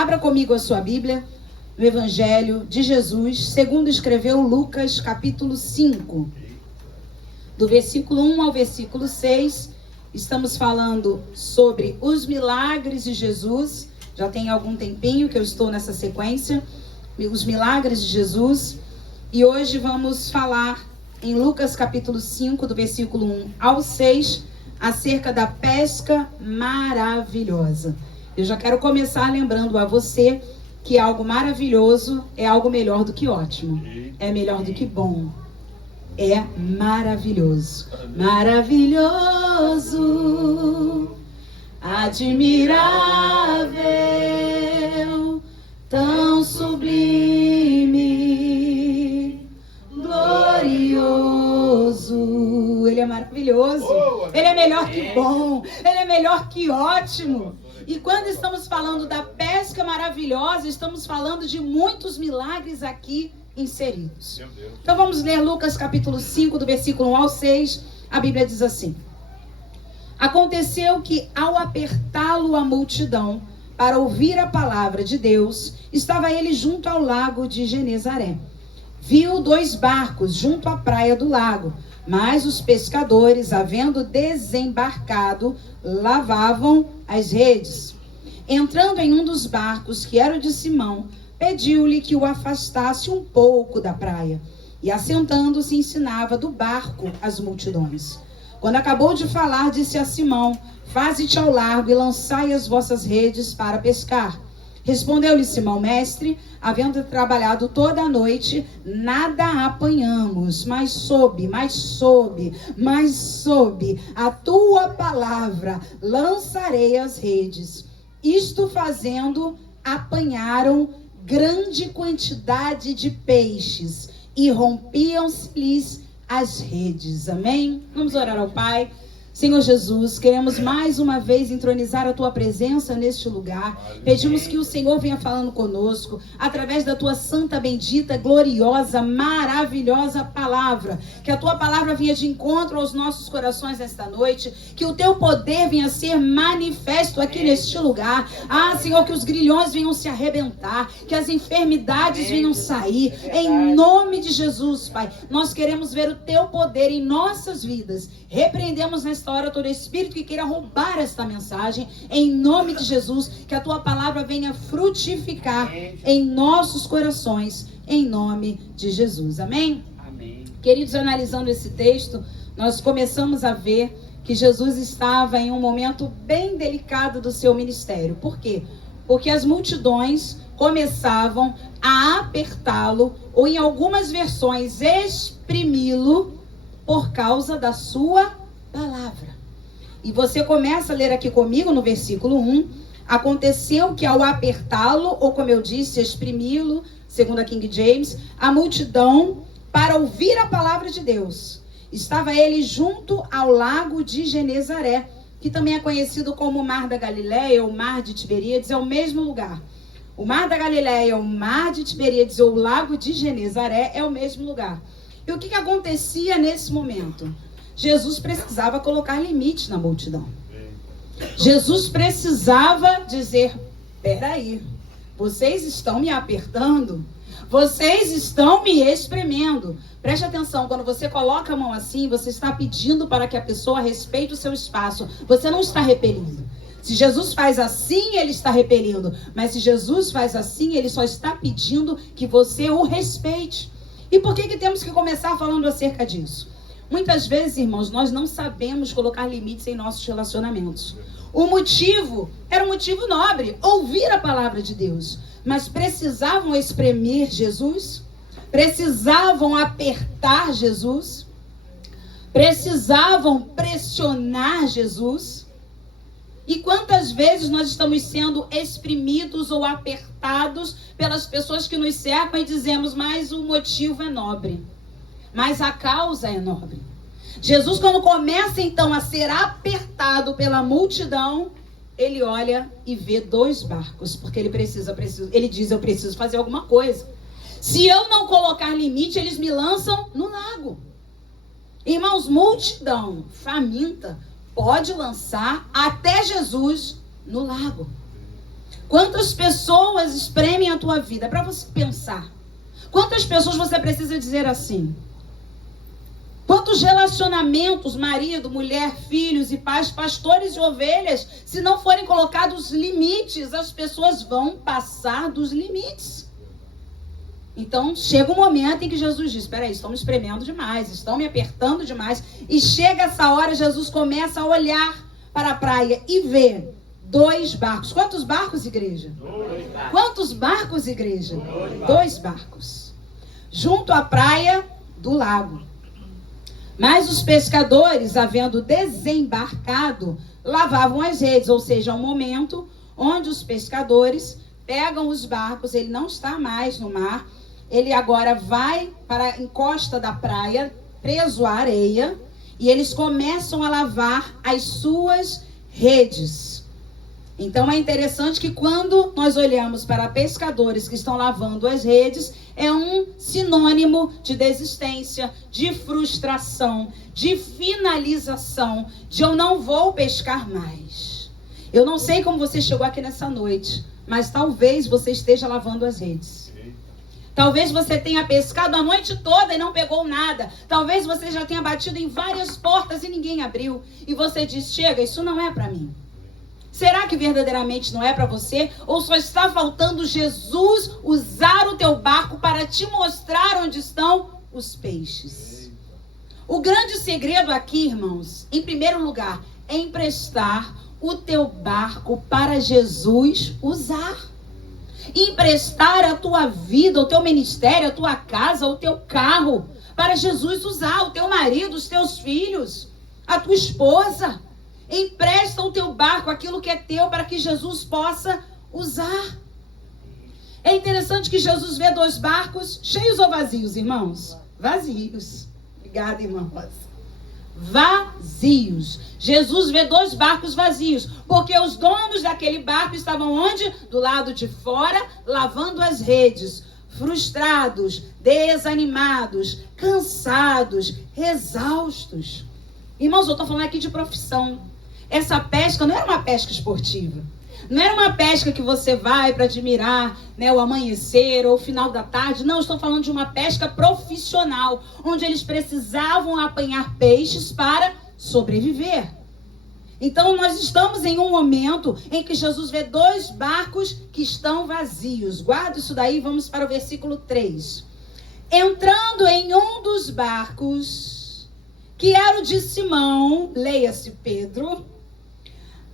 Abra comigo a sua Bíblia, no Evangelho de Jesus, segundo escreveu Lucas, capítulo 5. Do versículo 1 ao versículo 6, estamos falando sobre os milagres de Jesus. Já tem algum tempinho que eu estou nessa sequência, os milagres de Jesus. E hoje vamos falar em Lucas, capítulo 5, do versículo 1 ao 6, acerca da pesca maravilhosa. Eu já quero começar lembrando a você que algo maravilhoso é algo melhor do que ótimo. É melhor do que bom. É maravilhoso. Maravilhoso, admirável, tão sublime, glorioso. Ele é maravilhoso. Ele é melhor que bom. Ele é melhor que ótimo. E quando estamos falando da pesca maravilhosa, estamos falando de muitos milagres aqui inseridos. Então vamos ler Lucas capítulo 5, do versículo 1 ao 6. A Bíblia diz assim: Aconteceu que, ao apertá-lo a multidão para ouvir a palavra de Deus, estava ele junto ao lago de Genezaré. Viu 2 barcos junto à praia do lago, mas os pescadores, havendo desembarcado, lavavam as redes. Entrando em um dos barcos, que era o de Simão, pediu-lhe que o afastasse um pouco da praia. E assentando-se, ensinava do barco as multidões. Quando acabou de falar, disse a Simão: Faze-te ao largo e lançai as vossas redes para pescar. Respondeu-lhe Simão: Mestre, havendo trabalhado toda a noite, nada apanhamos, mas sob a tua palavra lançarei as redes. Isto fazendo, apanharam grande quantidade de peixes e rompiam-se-lhes as redes. Amém? Vamos orar ao Pai. Senhor Jesus, queremos mais uma vez entronizar a Tua presença neste lugar. Pedimos que o Senhor venha falando conosco, através da Tua santa, bendita, gloriosa, maravilhosa palavra. Que a Tua palavra venha de encontro aos nossos corações nesta noite. Que o Teu poder venha ser manifesto aqui neste lugar. Ah, Senhor, que os grilhões venham se arrebentar, que as enfermidades venham sair. Em nome de Jesus, Pai, nós queremos ver o Teu poder em nossas vidas. Repreendemos nesta hora todo espírito que queira roubar esta mensagem, em nome de Jesus, que a Tua palavra venha frutificar em nossos corações, em nome de Jesus. Amém? Amém. Queridos, analisando esse texto, nós começamos a ver que Jesus estava em um momento bem delicado do seu ministério. Por quê? Porque as multidões começavam a apertá-lo, ou em algumas versões, exprimi-lo, por causa da sua palavra. E você começa a ler aqui comigo no versículo 1. Aconteceu que, ao apertá-lo, ou como eu disse, exprimi-lo, segundo a King James, a multidão para ouvir a palavra de Deus, estava ele junto ao lago de Genezaré, que também é conhecido como o Mar da Galileia, ou Mar de Tiberíades, é o mesmo lugar. O Mar da Galileia, o Mar de Tiberíades, ou o Lago de Genezaré, é o mesmo lugar. E o que acontecia nesse momento? Jesus precisava colocar limite na multidão. Jesus precisava dizer: peraí, vocês estão me apertando, vocês estão me espremendo. Preste atenção, quando você coloca a mão assim, você está pedindo para que a pessoa respeite o seu espaço. Você não está repelindo. Se Jesus faz assim, ele está repelindo. Mas se Jesus faz assim, ele só está pedindo que você o respeite. E por que temos que começar falando acerca disso? Muitas vezes, irmãos, nós não sabemos colocar limites em nossos relacionamentos. O motivo era um motivo nobre, ouvir a palavra de Deus. Mas precisavam espremer Jesus? Precisavam apertar Jesus? Precisavam pressionar Jesus? E quantas vezes nós estamos sendo exprimidos ou apertados pelas pessoas que nos cercam e dizemos: mas o motivo é nobre, mas a causa é nobre. Jesus, quando começa então a ser apertado pela multidão, ele olha e vê 2 barcos, porque ele diz: eu preciso fazer alguma coisa. Se eu não colocar limite, eles me lançam no lago. Irmãos, multidão faminta pode lançar até Jesus no lago. Quantas pessoas espremem a tua vida? É para você pensar. Quantas pessoas você precisa dizer assim? Quantos relacionamentos, marido, mulher, filhos e pais, pastores e ovelhas, se não forem colocados limites, as pessoas vão passar dos limites. Então, chega um momento em que Jesus diz, espera aí, estão me espremendo demais, estão me apertando demais. E chega essa hora, Jesus começa a olhar para a praia e vê 2 barcos. Quantos barcos, igreja? 2 barcos. Quantos barcos, igreja? 2 barcos. Junto à praia do lago. Mas os pescadores, havendo desembarcado, lavavam as redes. Ou seja, é um momento onde os pescadores pegam os barcos, ele não está mais no mar, ele agora vai para a encosta da praia, preso à areia, e eles começam a lavar as suas redes. Então é interessante que quando nós olhamos para pescadores que estão lavando as redes, é um sinônimo de desistência, de frustração, de finalização, de eu não vou pescar mais. Eu não sei como você chegou aqui nessa noite, mas talvez você esteja lavando as redes. Talvez você tenha pescado a noite toda e não pegou nada. Talvez você já tenha batido em várias portas e ninguém abriu. E você diz, chega, isso não é para mim. Será que verdadeiramente não é para você? Ou só está faltando Jesus usar o teu barco para te mostrar onde estão os peixes? O grande segredo aqui, irmãos, em primeiro lugar, é emprestar o teu barco para Jesus usar. Emprestar a tua vida, o teu ministério, a tua casa, o teu carro, para Jesus usar, o teu marido, os teus filhos, a tua esposa. Empresta o teu barco, aquilo que é teu, para que Jesus possa usar. É interessante que Jesus vê 2 barcos cheios ou vazios, irmãos? Vazios. Obrigada, irmãos. Vazios. Jesus vê 2 barcos vazios, porque os donos daquele barco estavam onde? Do lado de fora, lavando as redes, frustrados, desanimados, cansados, exaustos. Irmãos, eu estou falando aqui de profissão. Essa pesca não era uma pesca esportiva. Não era uma pesca que você vai para admirar, né, o amanhecer ou o final da tarde. Não, estou falando de uma pesca profissional, onde eles precisavam apanhar peixes para sobreviver. Então, nós estamos em um momento em que Jesus vê 2 barcos que estão vazios. Guarda isso daí, vamos para o versículo 3. Entrando em um dos barcos, que era o de Simão, leia-se Pedro.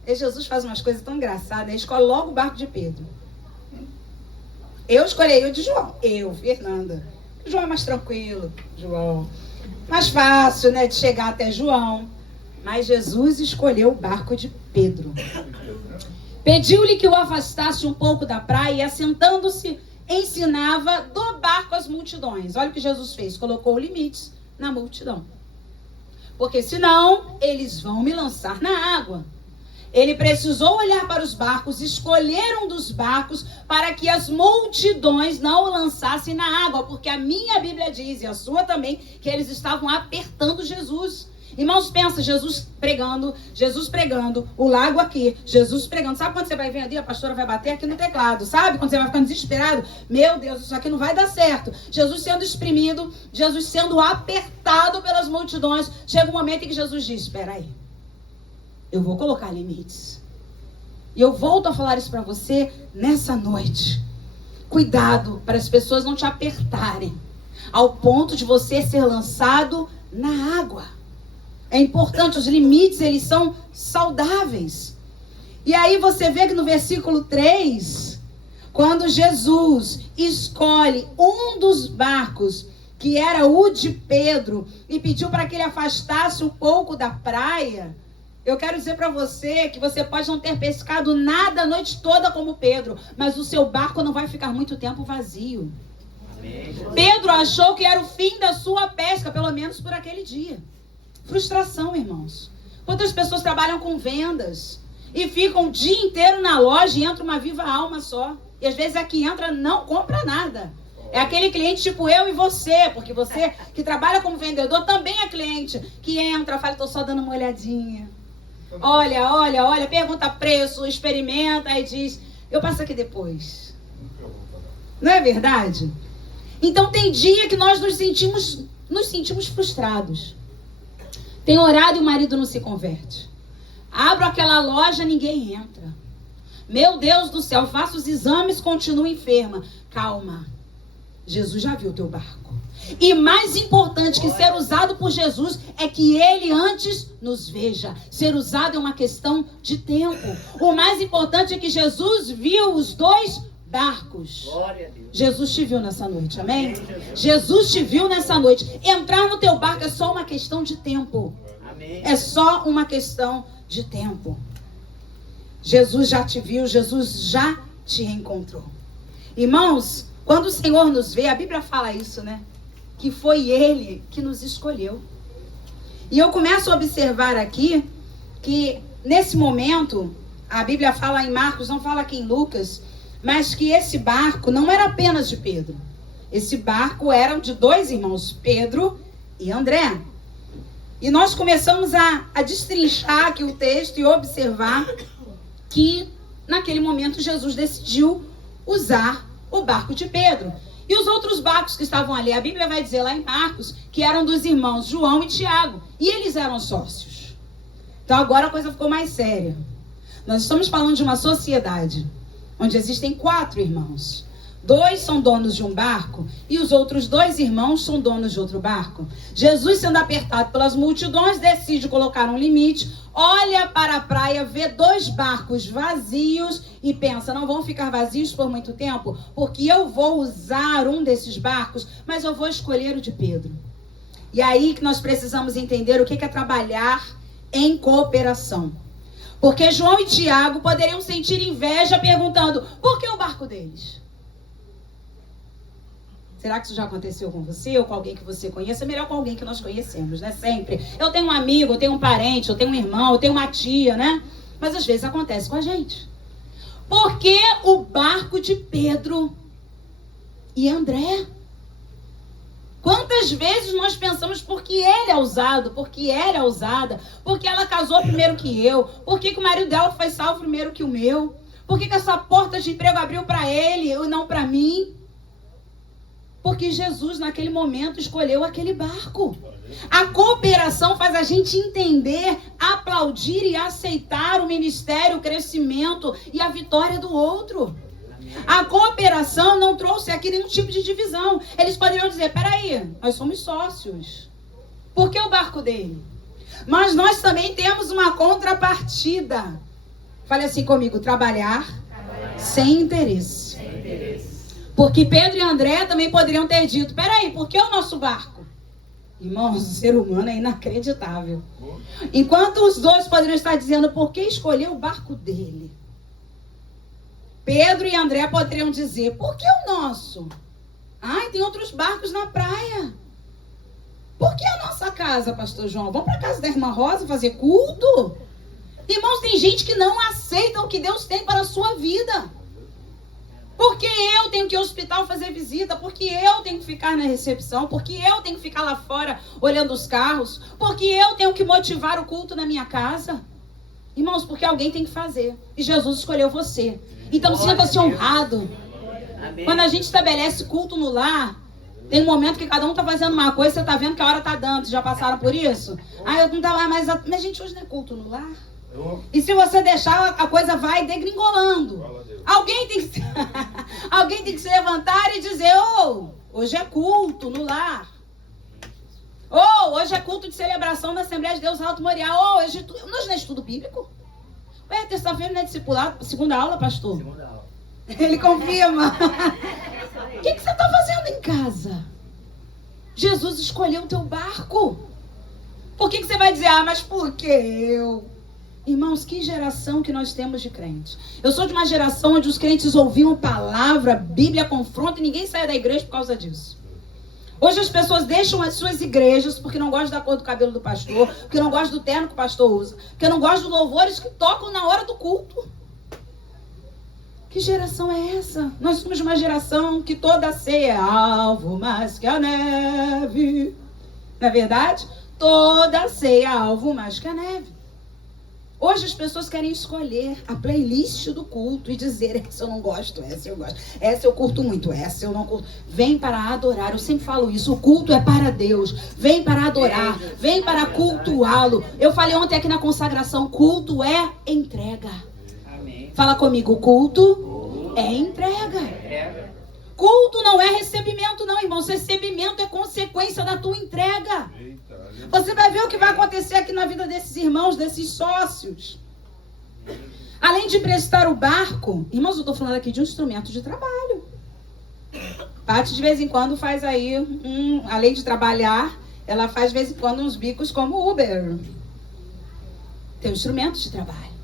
E Jesus faz umas coisas tão engraçadas, né? Escolhe logo o barco de Pedro. Eu escolhi o de João. Fernanda. João é mais tranquilo, João. Mais fácil, né, de chegar até João. Mas Jesus escolheu o barco de Pedro. Pediu-lhe que o afastasse um pouco da praia e, assentando-se, ensinava do barco as multidões. Olha o que Jesus fez. Colocou limites na multidão. Porque senão, eles vão me lançar na água. Ele precisou olhar para os barcos, escolher um dos barcos para que as multidões não o lançassem na água. Porque a minha Bíblia diz, e a sua também, que eles estavam apertando Jesus. Irmãos, pensa, Jesus pregando, o lago aqui, Jesus pregando. Sabe quando você vai ver ali, a pastora vai bater aqui no teclado, sabe? Quando você vai ficando desesperado, meu Deus, isso aqui não vai dar certo. Jesus sendo exprimido, Jesus sendo apertado pelas multidões. Chega um momento em que Jesus diz, espera aí, eu vou colocar limites. E eu volto a falar isso para você nessa noite. Cuidado para as pessoas não te apertarem, ao ponto de você ser lançado na água. É importante, os limites, eles são saudáveis. E aí você vê que no versículo 3, quando Jesus escolhe um dos barcos, que era o de Pedro, e pediu para que ele afastasse um pouco da praia, eu quero dizer para você que você pode não ter pescado nada a noite toda como Pedro, mas o seu barco não vai ficar muito tempo vazio. Amém. Pedro achou que era o fim da sua pesca, pelo menos por aquele dia. Frustração, irmãos. Quantas pessoas trabalham com vendas e ficam o dia inteiro na loja e entra uma viva alma só. E às vezes a que entra não compra nada. É aquele cliente tipo eu e você, porque você que trabalha como vendedor também é cliente, que entra, fala, estou só dando uma olhadinha. Olha, pergunta preço, experimenta e diz, Eu passo aqui depois. Não é verdade? Então tem dia que nós nos sentimos frustrados. Tem horário e o marido não se converte. Abro aquela loja, ninguém entra. Meu Deus do céu, faço os exames, continuo enferma. Calma. Jesus já viu o teu barco. E mais importante que ser usado por Jesus é que Ele antes nos veja. Ser usado é uma questão de tempo. O mais importante é que Jesus viu os dois barcos. Glória a Deus. Jesus te viu nessa noite, amém? Jesus te viu nessa noite. Entrar no teu barco é só uma questão de tempo. Amém. É só uma questão de tempo. Jesus já te viu, Jesus já te encontrou. Irmãos, quando o Senhor nos vê, a Bíblia fala isso, né? Que foi Ele que nos escolheu. E eu começo a observar aqui que nesse momento, a Bíblia fala em Marcos, não fala aqui em Lucas, mas que esse barco não era apenas de Pedro. Esse barco era de dois irmãos, Pedro e André. E nós começamos a destrinchar aqui o texto e observar que naquele momento Jesus decidiu usar o barco de Pedro. E os outros barcos que estavam ali, a Bíblia vai dizer lá em Marcos, que eram dos irmãos João e Tiago. E eles eram sócios. Então agora a coisa ficou mais séria. Nós estamos falando de uma sociedade onde existem 4 irmãos. 2 são donos de um barco e os outros 2 irmãos são donos de outro barco. Jesus, sendo apertado pelas multidões, decide colocar um limite, olha para a praia, vê 2 barcos vazios e pensa, não vão ficar vazios por muito tempo, porque eu vou usar um desses barcos, mas eu vou escolher o de Pedro. E aí que nós precisamos entender o que é trabalhar em cooperação. Porque João e Tiago poderiam sentir inveja perguntando, por que o barco deles? Será que isso já aconteceu com você ou com alguém que você conheça? É melhor com alguém que nós conhecemos, né? Sempre. Eu tenho um amigo, eu tenho um parente, eu tenho um irmão, eu tenho uma tia, né? Mas às vezes acontece com a gente. Por que o barco de Pedro e André? Quantas vezes nós pensamos porque ele é usado, porque ela é usada, porque ela casou primeiro que eu, porque que o marido dela foi salvo primeiro que o meu, porque que essa porta de emprego abriu para ele e não para mim? Porque Jesus, naquele momento, escolheu aquele barco. A cooperação faz a gente entender, aplaudir e aceitar o ministério, o crescimento e a vitória do outro. A cooperação não trouxe aqui nenhum tipo de divisão. Eles poderiam dizer, peraí, nós somos sócios. Por que o barco dele? Mas nós também temos uma contrapartida. Fale assim comigo, trabalhar sem interesse. Porque Pedro e André também poderiam ter dito, peraí, por que o nosso barco? Irmãos, o ser humano é inacreditável. Enquanto os dois poderiam estar dizendo, por que escolher o barco dele? Pedro e André poderiam dizer, por que o nosso? Ai, tem outros barcos na praia. Por que a nossa casa, pastor João? Vamos para a casa da irmã Rosa fazer culto? Irmãos, tem gente que não aceita o que Deus tem para a sua vida. Porque eu tenho que ir ao hospital fazer visita, porque eu tenho que ficar na recepção, porque eu tenho que ficar lá fora olhando os carros, porque eu tenho que motivar o culto na minha casa. Irmãos, porque alguém tem que fazer. E Jesus escolheu você. Então sinta-se honrado. Quando a gente estabelece culto no lar, tem um momento que cada um está fazendo uma coisa, você está vendo que a hora está dando. Já passaram por isso? Ah, eu não estava mais... Mas gente, hoje não é culto no lar. E se você deixar, a coisa vai degringolando. Alguém tem que alguém tem que se levantar e dizer, hoje é culto no lar. Hoje é culto de celebração na Assembleia de Deus Alto Moriá. Hoje não é estudo bíblico? Ué, terça-feira não é discipulado? Segunda aula, pastor? Segunda aula. Ele confirma. O que você está fazendo em casa? Jesus escolheu o teu barco. Por que você vai dizer, mas por que eu? Irmãos, que geração que nós temos de crentes. Eu sou de uma geração onde os crentes ouviam palavra, Bíblia confronta e ninguém saia da igreja por causa disso. Hoje as pessoas deixam as suas igrejas porque não gostam da cor do cabelo do pastor, porque não gostam do terno que o pastor usa, porque não gostam dos louvores que tocam na hora do culto. Que geração é essa? Nós somos uma geração que toda ceia é alvo mais que a neve. Não é verdade? Toda ceia é alvo mais que a neve. Hoje as pessoas querem escolher a playlist do culto e dizer: essa eu não gosto, essa eu gosto, essa eu curto muito, essa eu não curto. Vem para adorar, eu sempre falo isso, o culto é para Deus. Vem para adorar, vem para cultuá-lo. Eu falei ontem aqui na consagração, culto é entrega. Fala comigo, culto é entrega. Culto não é recebimento não, irmãos. Recebimento é consequência da tua entrega. Você vai ver o que vai acontecer aqui na vida desses irmãos, desses sócios. Além de emprestar o barco, irmãos, eu estou falando aqui de um instrumento de trabalho. Paty de vez em quando faz aí, além de trabalhar, ela faz de vez em quando uns bicos como Uber. Tem um instrumento de trabalho.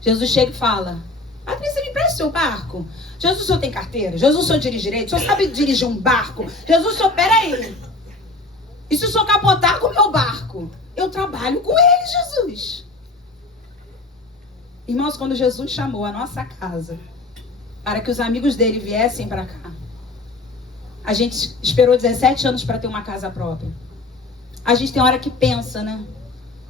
Jesus chega e fala: Patrícia, me empresta o seu barco. Jesus, o senhor tem carteira? Jesus, o senhor dirige direito? O senhor sabe dirigir um barco? Jesus, o senhor, peraí. E se o senhor capotar com o meu barco? Eu trabalho com ele, Jesus. Irmãos, quando Jesus chamou a nossa casa para que os amigos dele viessem para cá, a gente esperou 17 anos para ter uma casa própria. A gente tem hora que pensa, né?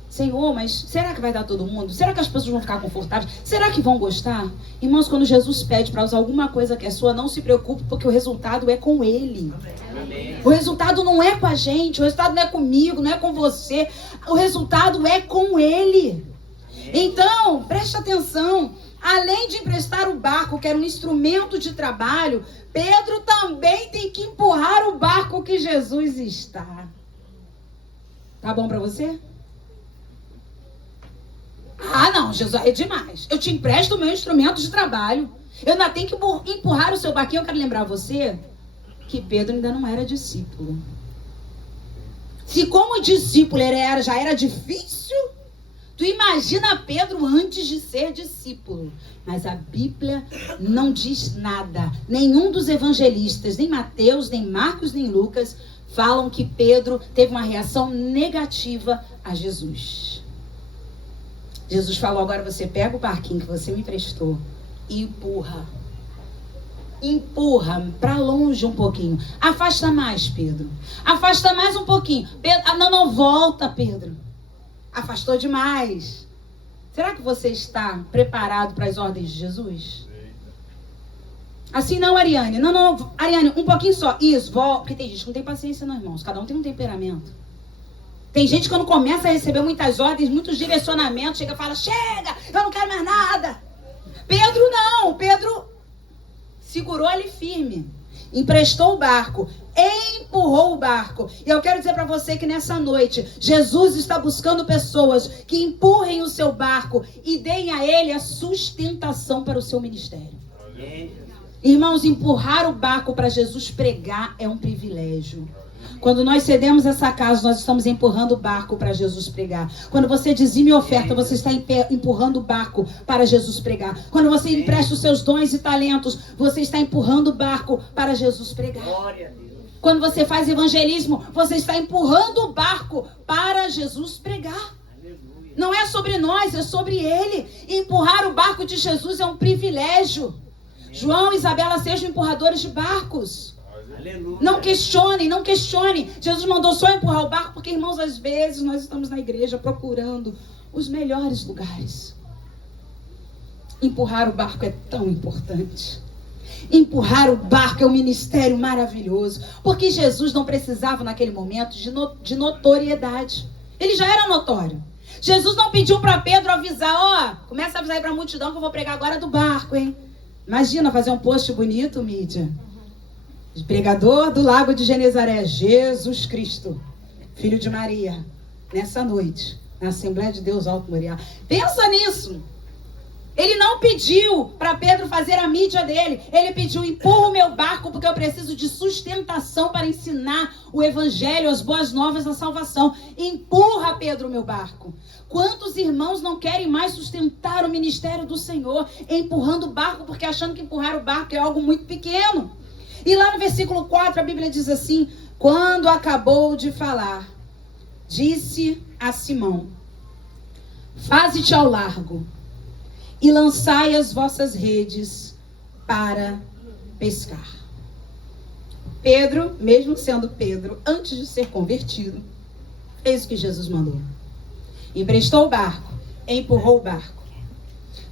Senhor, mas será que vai dar todo mundo? Será que as pessoas vão ficar confortáveis? Será que vão gostar? Irmãos, quando Jesus pede para usar alguma coisa que é sua, não se preocupe, porque o resultado é com ele. Amém. O resultado não é com a gente, o resultado não é comigo, não é com você. O resultado é com ele. Então, preste atenção. Além de emprestar o barco, que era um instrumento de trabalho, Pedro também tem que empurrar o barco que Jesus está. Tá bom para você? Ah, não, Jesus, é demais. Eu te empresto o meu instrumento de trabalho. Eu ainda tenho que empurrar o seu barquinho. Eu quero lembrar você que Pedro ainda não era discípulo. Se como discípulo ele já era difícil, tu imagina Pedro antes de ser discípulo. Mas a Bíblia não diz nada. Nenhum dos evangelistas, nem Mateus, nem Marcos, nem Lucas, falam que Pedro teve uma reação negativa a Jesus. Jesus falou: agora você pega o barquinho que você me emprestou e empurra. Empurra para longe um pouquinho. Afasta mais, Pedro. Afasta mais um pouquinho. Pedro, não, volta, Pedro. Afastou demais. Será que você está preparado para as ordens de Jesus? Assim não, Ariane. Não, Ariane, um pouquinho só. Isso, volta. Porque tem gente que não tem paciência, não, irmãos. Cada um tem um temperamento. Tem gente que quando começa a receber muitas ordens, muitos direcionamentos, chega e fala: chega, eu não quero mais nada. Pedro não, Pedro segurou ali firme, emprestou o barco, empurrou o barco. E eu quero dizer para você que nessa noite, Jesus está buscando pessoas que empurrem o seu barco e deem a ele a sustentação para o seu ministério. Irmãos, empurrar o barco para Jesus pregar é um privilégio. Quando nós cedemos essa casa, nós estamos empurrando o barco para Jesus pregar. Quando você dizima e oferta, você está empurrando o barco para Jesus pregar. Quando você empresta os seus dons e talentos, você está empurrando o barco para Jesus pregar. Quando você faz evangelismo, você está empurrando o barco para Jesus pregar. Não é sobre nós, é sobre ele. E empurrar o barco de Jesus é um privilégio. João e Isabela sejam empurradores de barcos. Não questionem, não questionem. Jesus mandou só empurrar o barco porque, irmãos, às vezes nós estamos na igreja procurando os melhores lugares. Empurrar o barco é tão importante. Empurrar o barco é um ministério maravilhoso. Porque Jesus não precisava naquele momento de notoriedade. Ele já era notório. Jesus não pediu para Pedro avisar: começa a avisar aí para a multidão que eu vou pregar agora do barco, hein? Imagina fazer um post bonito, mídia. Pregador do Lago de Genezaré, Jesus Cristo, Filho de Maria, nessa noite, na Assembleia de Deus Alto Moriá. Pensa nisso. Ele não pediu para Pedro fazer a mídia dele. Ele pediu: empurra o meu barco, porque eu preciso de sustentação para ensinar o evangelho, as boas novas da salvação. Empurra, Pedro, o meu barco. Quantos irmãos não querem mais sustentar o ministério do Senhor, empurrando o barco, porque achando que empurrar o barco é algo muito pequeno? E lá no versículo 4, a Bíblia diz assim: quando acabou de falar, disse a Simão: faze-te ao largo e lançai as vossas redes para pescar. Pedro, mesmo sendo Pedro, antes de ser convertido, fez o que Jesus mandou. Emprestou o barco, empurrou o barco.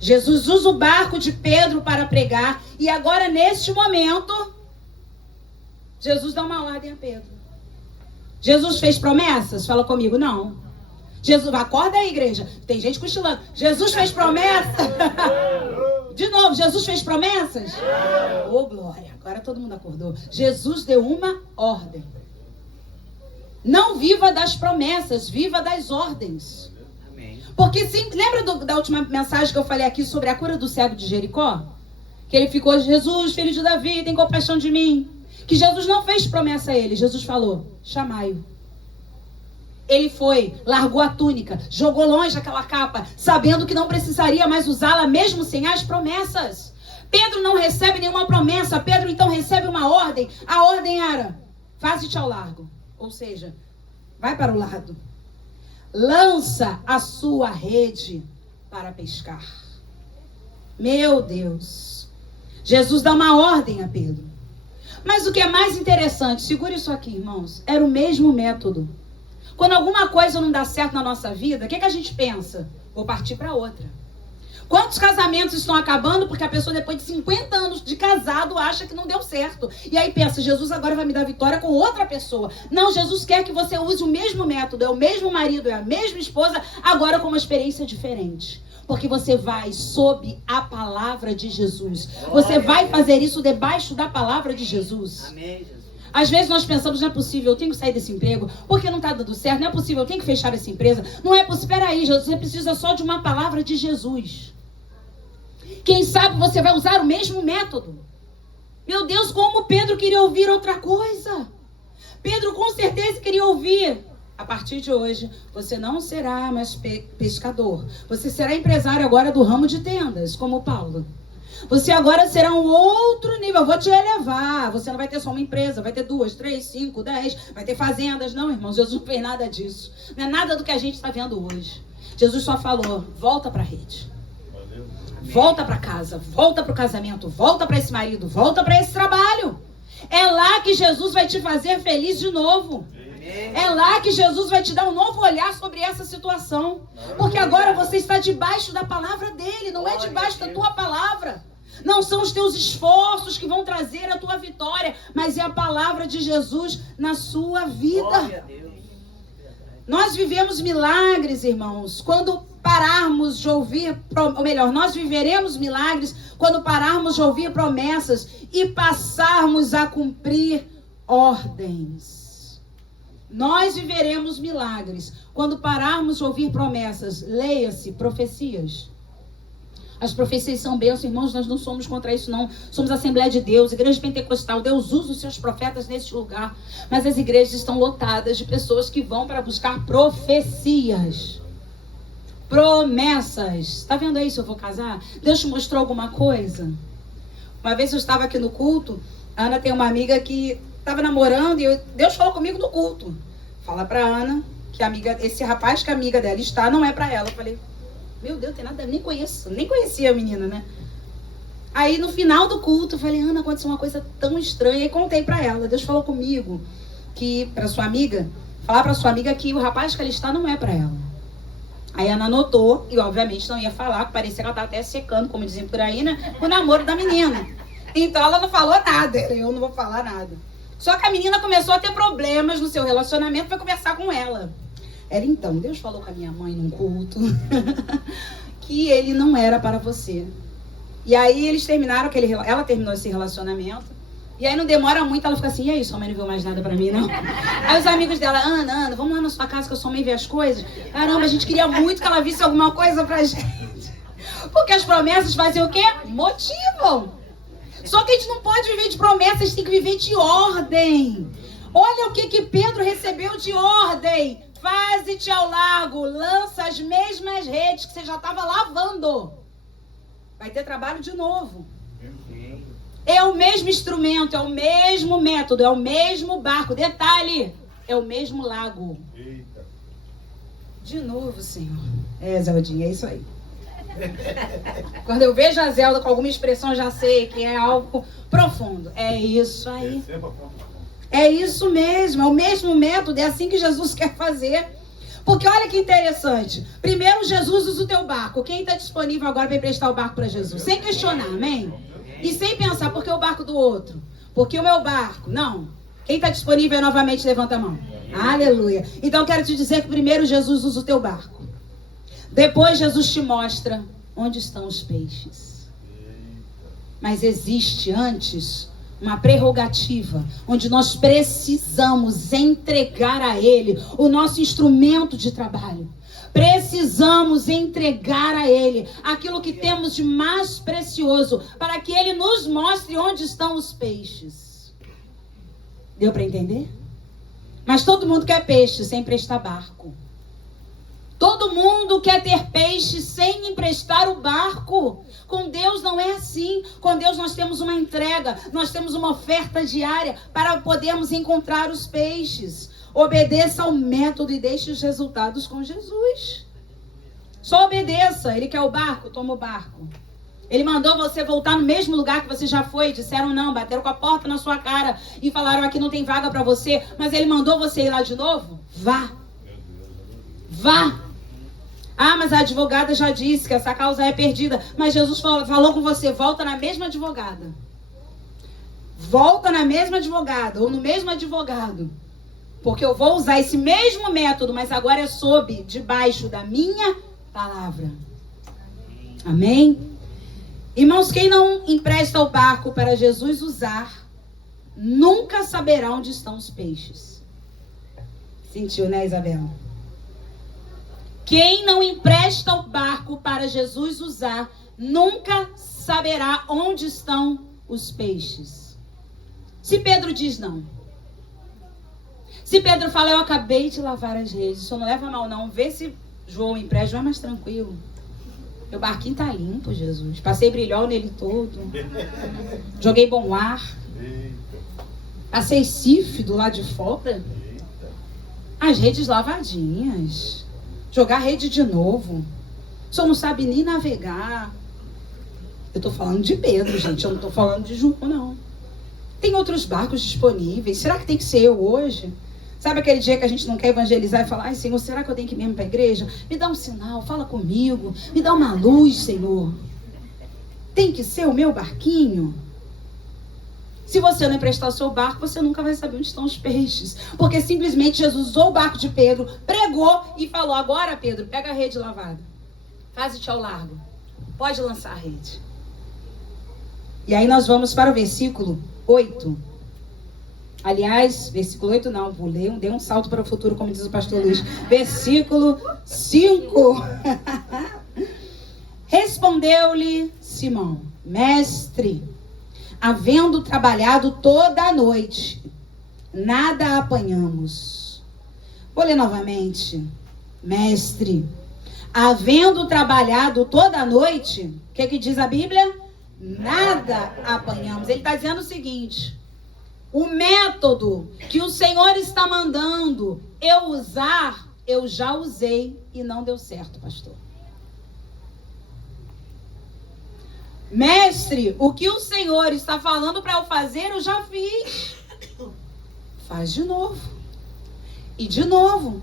Jesus usa o barco de Pedro para pregar. E agora, neste momento, Jesus dá uma ordem a Pedro. Jesus fez promessas? Fala comigo, não. Jesus, acorda aí, igreja. Tem gente cochilando. Jesus fez promessas? De novo, Jesus fez promessas? Oh, glória. Agora todo mundo acordou. Jesus deu uma ordem. Não viva das promessas, viva das ordens. Porque lembra da última mensagem que eu falei aqui sobre a cura do cego de Jericó? Que ele ficou, Jesus, filho de Davi, tem compaixão de mim. Que Jesus não fez promessa a ele. Jesus falou, chamai-o. Ele foi, largou a túnica, jogou longe aquela capa, sabendo que não precisaria mais usá-la mesmo sem as promessas. Pedro não recebe nenhuma promessa. Pedro então recebe uma ordem. A ordem era, faze-te ao largo. Ou seja, vai para o lado. Lança a sua rede para pescar. Meu Deus. Jesus dá uma ordem a Pedro. Mas o que é mais interessante, segura isso aqui, irmãos, era o mesmo método. Quando alguma coisa não dá certo na nossa vida, o que a gente pensa? Vou partir para outra. Quantos casamentos estão acabando porque a pessoa depois de 50 anos de casado acha que não deu certo. E aí pensa, Jesus agora vai me dar vitória com outra pessoa. Não, Jesus quer que você use o mesmo método, é o mesmo marido, é a mesma esposa, agora com uma experiência diferente. Porque você vai sob a palavra de Jesus. Você vai fazer isso debaixo da palavra de Jesus. Amém, Jesus. Às vezes nós pensamos, não é possível, eu tenho que sair desse emprego, porque não está dando certo, não é possível, eu tenho que fechar essa empresa. Não é possível, peraí, Jesus, você precisa só de uma palavra de Jesus. Quem sabe você vai usar o mesmo método. Meu Deus, como Pedro queria ouvir outra coisa. Pedro com certeza queria ouvir, a partir de hoje, você não será mais pescador. Você será empresário agora do ramo de tendas, como Paulo. Você agora será um outro nível, eu vou te elevar. Você não vai ter só uma empresa, vai ter 2, 3, 5, 10, vai ter fazendas. Não, irmãos, Jesus não fez nada disso. Não é nada do que a gente está vendo hoje. Jesus só falou, volta para a rede. Volta para casa, volta para o casamento, volta para esse marido, volta para esse trabalho. É lá que Jesus vai te fazer feliz de novo. É lá que Jesus vai te dar um novo olhar sobre essa situação. Porque agora você está debaixo da palavra dele, não é debaixo da tua palavra. Não são os teus esforços que vão trazer a tua vitória, mas é a palavra de Jesus na sua vida. Nós vivemos milagres, irmãos, quando pararmos de ouvir, ou melhor, nós viveremos milagres quando pararmos de ouvir promessas e passarmos a cumprir ordens. Nós viveremos milagres quando pararmos de ouvir promessas. Leia-se, profecias. As profecias são bênçãos, irmãos, nós não somos contra isso, não. Somos Assembleia de Deus, Igreja Pentecostal. Deus usa os seus profetas nesse lugar. Mas as igrejas estão lotadas de pessoas que vão para buscar profecias. Promessas. Está vendo aí se eu vou casar? Deus te mostrou alguma coisa? Uma vez eu estava aqui no culto, a Ana tem uma amiga que estava namorando e Deus falou comigo no culto. Fala para Ana que esse rapaz que a amiga dela está não é para ela. Eu falei, meu Deus, tem nada a ver, nem conhecia a menina, né? Aí no final do culto eu falei, Ana, aconteceu uma coisa tão estranha. E contei para ela, Deus falou comigo que para sua amiga, falar para sua amiga que o rapaz que ela está não é para ela. Aí a Ana anotou e obviamente não ia falar, que parecia que ela estava até secando, como dizem por aí, né? O namoro da menina. Então ela não falou nada, eu não vou falar nada. Só que a menina começou a ter problemas no seu relacionamento, foi conversar com ela. Ela, então, Deus falou com a minha mãe num culto que ele não era para você. E aí eles terminaram, ela terminou esse relacionamento. E aí não demora muito, ela fica assim, e aí, sua mãe não viu mais nada pra mim, não? Aí os amigos dela, Ana, vamos lá na sua casa que a sua mãe vê as coisas. Caramba, a gente queria muito que ela visse alguma coisa pra gente. Porque as promessas fazem o quê? Motivam. Só que a gente não pode viver de promessas, a gente tem que viver de ordem. Olha o que Pedro recebeu de ordem. Faze-te ao largo, lança as mesmas redes que você já estava lavando. Vai ter trabalho de novo. É o mesmo instrumento, é o mesmo método, é o mesmo barco. Detalhe, é o mesmo lago. Eita. De novo, Senhor. Zeldinha, é isso aí. Quando eu vejo a Zelda com alguma expressão, eu já sei que é algo profundo. É isso aí. É isso mesmo, é o mesmo método, é assim que Jesus quer fazer. Porque olha que interessante. Primeiro, Jesus usa o teu barco. Quem está disponível agora para emprestar o barco para Jesus? Sem questionar, amém? E sem pensar, por que o barco do outro? Porque o meu barco? Não. Quem está disponível novamente, levanta a mão. Aleluia. Então eu quero te dizer que primeiro Jesus usa o teu barco. Depois Jesus te mostra onde estão os peixes. Mas existe antes uma prerrogativa, onde nós precisamos entregar a Ele o nosso instrumento de trabalho. Precisamos entregar a Ele aquilo que temos de mais precioso, para que Ele nos mostre onde estão os peixes. Deu para entender? Mas todo mundo quer peixe sem emprestar barco. Todo mundo quer ter peixe sem emprestar o barco. Com Deus não é assim. Com Deus nós temos uma entrega, nós temos uma oferta diária para podermos encontrar os peixes. Obedeça ao método e deixe os resultados com Jesus. Só obedeça. Ele quer o barco? Toma o barco. Ele mandou você voltar no mesmo lugar que você já foi. Disseram não, bateram com a porta na sua cara e falaram aqui não tem vaga para você. Mas ele mandou você ir lá de novo? Vá. Vá. Ah, mas a advogada já disse que essa causa é perdida. Mas Jesus falou com você, volta na mesma advogada. Volta na mesma advogada ou no mesmo advogado. Porque eu vou usar esse mesmo método, mas agora é sob, debaixo da minha palavra. Amém? Irmãos, quem não empresta o barco para Jesus usar, nunca saberá onde estão os peixes. Sentiu, né, Isabela? Quem não empresta o barco para Jesus usar, nunca saberá onde estão os peixes. Se Pedro diz não. Se Pedro fala, eu acabei de lavar as redes, isso não leva mal não. Vê se João empresta, João é mais tranquilo. Meu barquinho tá limpo, Jesus. Passei brilhol nele todo. Joguei bom ar. Passei cif do lado de fora. As redes lavadinhas. Jogar rede de novo. O senhor não sabe nem navegar. Eu tô falando de Pedro, gente. Eu não tô falando de João, não. Tem outros barcos disponíveis. Será que tem que ser eu hoje? Sabe aquele dia que a gente não quer evangelizar e falar, ai, Senhor, será que eu tenho que ir mesmo para a igreja? Me dá um sinal, fala comigo. Me dá uma luz, Senhor. Tem que ser o meu barquinho? Se você não emprestar o seu barco, você nunca vai saber onde estão os peixes. Porque simplesmente Jesus usou o barco de Pedro, pregou e falou, agora, Pedro, pega a rede lavada. Faze-te ao largo. Pode lançar a rede. E aí nós vamos para o versículo 8. Aliás, versículo 8 não, vou ler, dei um salto para o futuro, como diz o pastor Luiz. Versículo 5. Respondeu-lhe Simão, mestre, havendo trabalhado toda a noite, nada apanhamos. Vou ler novamente. Mestre, havendo trabalhado toda a noite, o que diz a Bíblia? Nada apanhamos. Ele está dizendo o seguinte, o método que o Senhor está mandando eu usar, eu já usei e não deu certo, pastor. Mestre, o que o Senhor está falando para eu fazer, eu já fiz. Faz de novo. E de novo.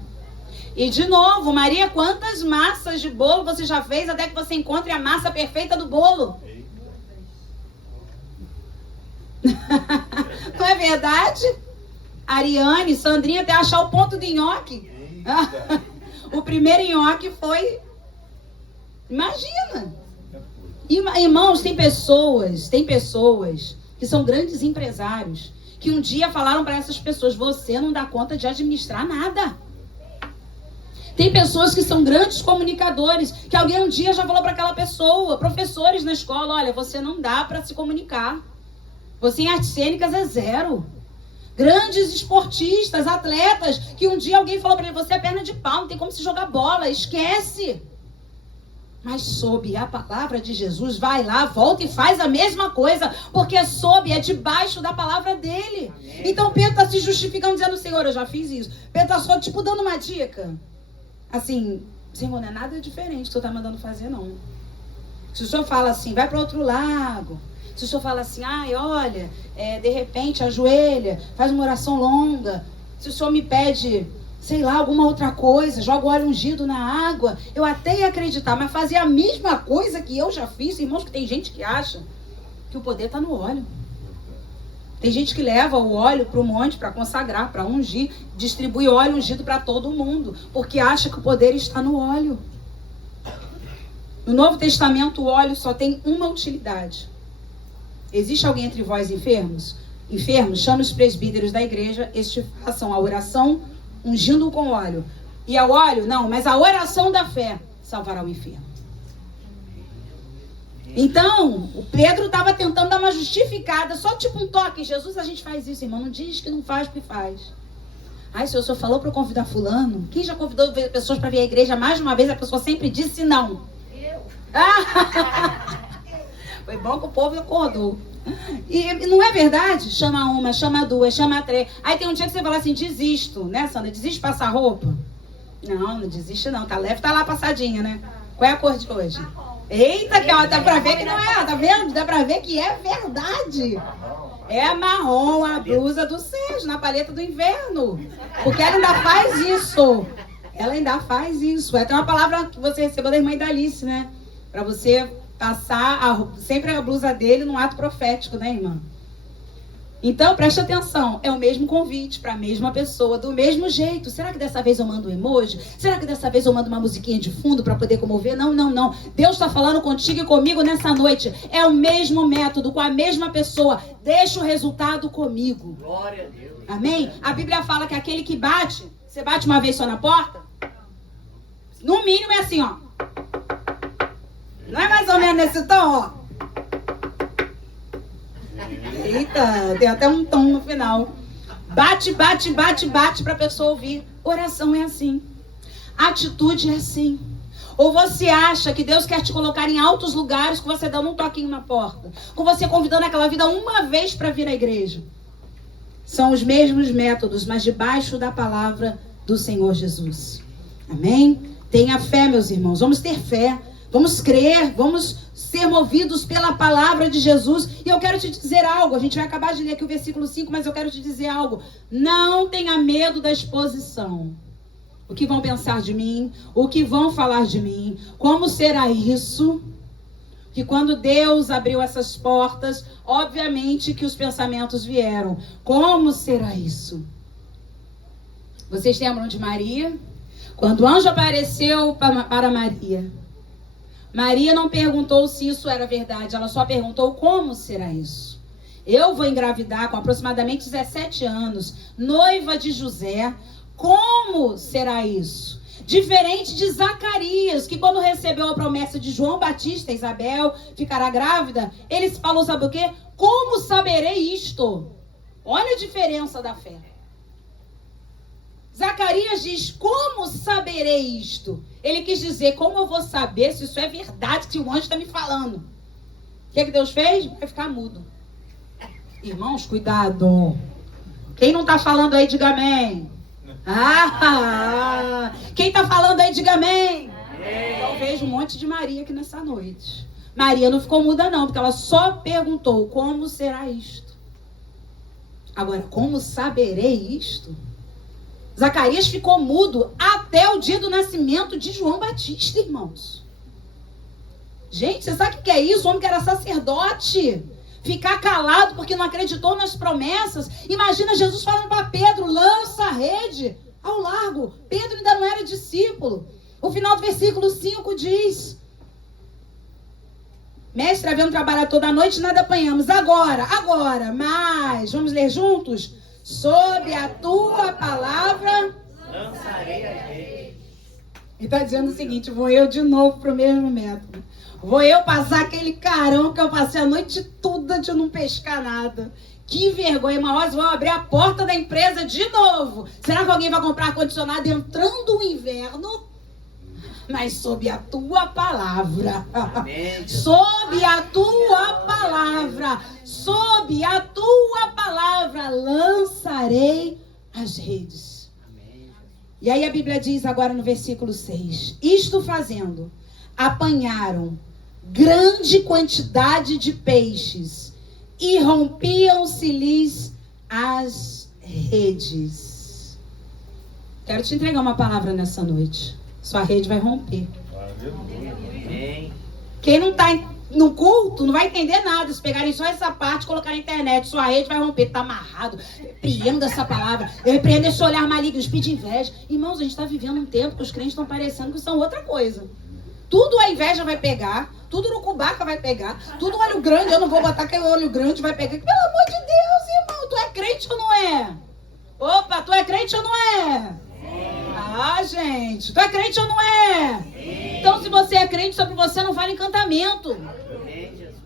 E de novo. Maria, quantas massas de bolo você já fez até que você encontre a massa perfeita do bolo? Não é verdade? Ariane, Sandrinha, até achar o ponto de nhoque. O primeiro nhoque foi... Imagina. Irmãos, tem pessoas que são grandes empresários, que um dia falaram para essas pessoas, você não dá conta de administrar nada. Tem pessoas que são grandes comunicadores, que alguém um dia já falou para aquela pessoa, professores na escola, olha, você não dá para se comunicar. Você em artes cênicas é zero. Grandes esportistas, atletas, que um dia alguém falou para ele, você é perna de pau, não tem como se jogar bola, esquece. Mas sob a palavra de Jesus, vai lá, volta e faz a mesma coisa, porque sob, é debaixo da palavra dele. Então Pedro está se justificando, dizendo, Senhor, eu já fiz isso. Pedro está só, tipo, dando uma dica. Assim, Senhor, não é nada diferente que o Senhor está mandando fazer, não. Se o Senhor fala assim, vai para outro lago. Se o Senhor fala assim, ai, olha, de repente ajoelha, faz uma oração longa. Se o Senhor me pede sei lá, alguma outra coisa, joga óleo ungido na água, eu até ia acreditar, mas fazer a mesma coisa que eu já fiz, irmãos, que tem gente que acha que o poder está no óleo. Tem gente que leva o óleo para o monte para consagrar, para ungir, distribui óleo ungido para todo mundo, porque acha que o poder está no óleo. No Novo Testamento, o óleo só tem uma utilidade. Existe alguém entre vós enfermos? Chame os presbíteros da igreja, estes façam a oração ungindo com óleo. E o óleo, não, mas a oração da fé salvará o enfermo. Então, o Pedro estava tentando dar uma justificada, só tipo um toque. Jesus, a gente faz isso, irmão. Não diz que não faz, porque faz. Ai, se o senhor falou para eu convidar fulano. Quem já convidou pessoas para vir à igreja mais de uma vez, a pessoa sempre disse não. Eu. Foi bom que o povo acordou. E não é verdade? Chama uma, chama duas, chama três. Aí tem um dia que você fala assim, desisto, né, Sandra? Desiste de passar roupa? Não desiste não. Tá leve, tá lá passadinha, né? Qual é a cor de hoje? Eita, que ó, dá pra ver que não é, tá vendo? Dá pra ver que é verdade. É marrom a blusa do Sérgio, na paleta do inverno. Porque ela ainda faz isso. Ela ainda faz isso. É até uma palavra que você recebeu da irmã Idalice, né? Pra você passar sempre a blusa dele num ato profético, né, irmã? Então, preste atenção. É o mesmo convite para a mesma pessoa, do mesmo jeito. Será que dessa vez eu mando um emoji? Será que dessa vez eu mando uma musiquinha de fundo para poder comover? Não. Deus está falando contigo e comigo nessa noite. É o mesmo método, com a mesma pessoa. Deixa o resultado comigo. Glória a Deus. Amém? A Bíblia fala que aquele que bate, você bate uma vez só na porta? No mínimo é assim, ó. Não é mais ou menos nesse tom, ó? Eita, tem até um tom no final. Bate pra pessoa ouvir. Oração é assim. Atitude é assim. Ou você acha que Deus quer te colocar em altos lugares com você dando um toquinho na porta, com você convidando aquela vida uma vez para vir à igreja. São os mesmos métodos, mas debaixo da palavra do Senhor Jesus. Amém? Tenha fé, meus irmãos. Vamos ter fé. Vamos crer, vamos ser movidos pela palavra de Jesus. E eu quero te dizer algo. A gente vai acabar de ler aqui o versículo 5, mas eu quero te dizer algo. Não tenha medo da exposição. O que vão pensar de mim? O que vão falar de mim? Como será isso? Que quando Deus abriu essas portas, obviamente que os pensamentos vieram. Como será isso? Vocês lembram de Maria? Quando o anjo apareceu para Maria, Maria não perguntou se isso era verdade, ela só perguntou como será isso. Eu vou engravidar com aproximadamente 17 anos, noiva de José, como será isso? Diferente de Zacarias, que quando recebeu a promessa de João Batista, Isabel ficará grávida, ele falou, sabe o quê? Como saberei isto? Olha a diferença da fé. Zacarias diz, como saberei isto? Ele quis dizer, como eu vou saber se isso é verdade, se o anjo está me falando? O que Deus fez? Vai ficar mudo. Irmãos, cuidado. Quem não está falando aí, diga amém. Quem está falando aí, diga amém. Eu vejo um monte de Maria aqui nessa noite. Maria não ficou muda não, porque ela só perguntou, como será isto? Agora, como saberei isto? Zacarias ficou mudo até o dia do nascimento de João Batista, irmãos. Gente, você sabe o que é isso? O homem que era sacerdote. Ficar calado porque não acreditou nas promessas. Imagina Jesus falando para Pedro, lança a rede ao largo. Pedro ainda não era discípulo. O final do versículo 5 diz, mestre, havendo trabalhado toda a noite, nada apanhamos. Agora, mas, vamos ler juntos? Sob a tua palavra lançarei as redes. Ele está dizendo o seguinte, vou eu de novo para o mesmo método. Vou eu passar aquele carão que eu passei a noite toda de não pescar nada. Que vergonha, mas vou abrir a porta da empresa de novo. Será que alguém vai comprar ar-condicionado entrando o inverno? Mas sob a tua palavra. Amém. Sob a tua palavra. Sob a tua palavra lançarei as redes. Amém. E aí a Bíblia diz agora no versículo 6. Isto fazendo, apanharam grande quantidade de peixes e rompiam-se-lhes as redes. Quero te entregar uma palavra nessa noite. Sua rede vai romper. Amém. Quem não está no culto não vai entender nada. Se pegarem só essa parte e colocar na internet, sua rede vai romper. Está amarrado. Repreendo essa palavra. Eu repreendo esse olhar maligno, espírito de inveja. Irmãos, a gente está vivendo um tempo que os crentes estão parecendo que são outra coisa. Tudo a inveja vai pegar. Tudo no cubaca vai pegar. Tudo olho grande, eu não vou botar aquele olho grande, vai pegar. Pelo amor de Deus, irmão, tu é crente ou não é? Opa, tu é crente ou não é? Ah, gente, tu é crente ou não é? Então, se você é crente, sobre você não vale encantamento.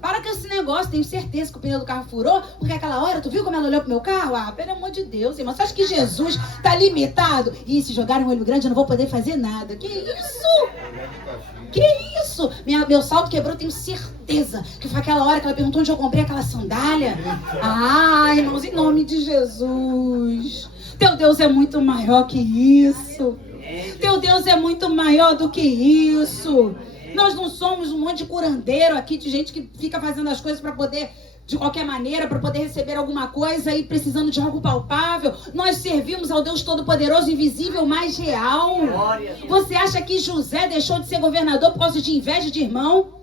Para com esse negócio, tenho certeza que o pneu do carro furou, porque aquela hora, tu viu como ela olhou pro meu carro? Ah, pelo amor de Deus, irmão, você acha que Jesus tá limitado? E se jogarem um olho grande, eu não vou poder fazer nada. Que isso? Que isso? Meu salto quebrou, tenho certeza que foi aquela hora que ela perguntou onde eu comprei aquela sandália. Ah, irmãos, em nome de Jesus. Teu Deus é muito maior que isso. Teu Deus é muito maior do que isso. Nós não somos um monte de curandeiro aqui, de gente que fica fazendo as coisas para poder, de qualquer maneira, para poder receber alguma coisa e precisando de algo palpável. Nós servimos ao Deus Todo-Poderoso, invisível, mais real. Você acha que José deixou de ser governador por causa de inveja de irmão?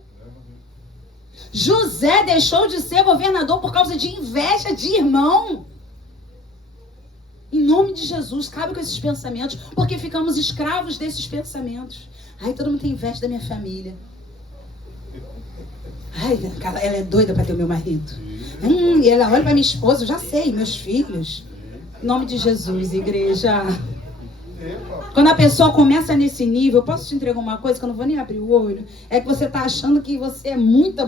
José deixou de ser governador por causa de inveja de irmão? Em nome de Jesus, cabe com esses pensamentos, porque ficamos escravos desses pensamentos. Ai, todo mundo tem inveja da minha família. Ai, ela é doida para ter o meu marido. E ela olha para minha esposa, eu já sei, meus filhos. Em nome de Jesus, igreja. Quando a pessoa começa nesse nível, eu posso te entregar uma coisa que eu não vou nem abrir o olho? É que você está achando que você é muita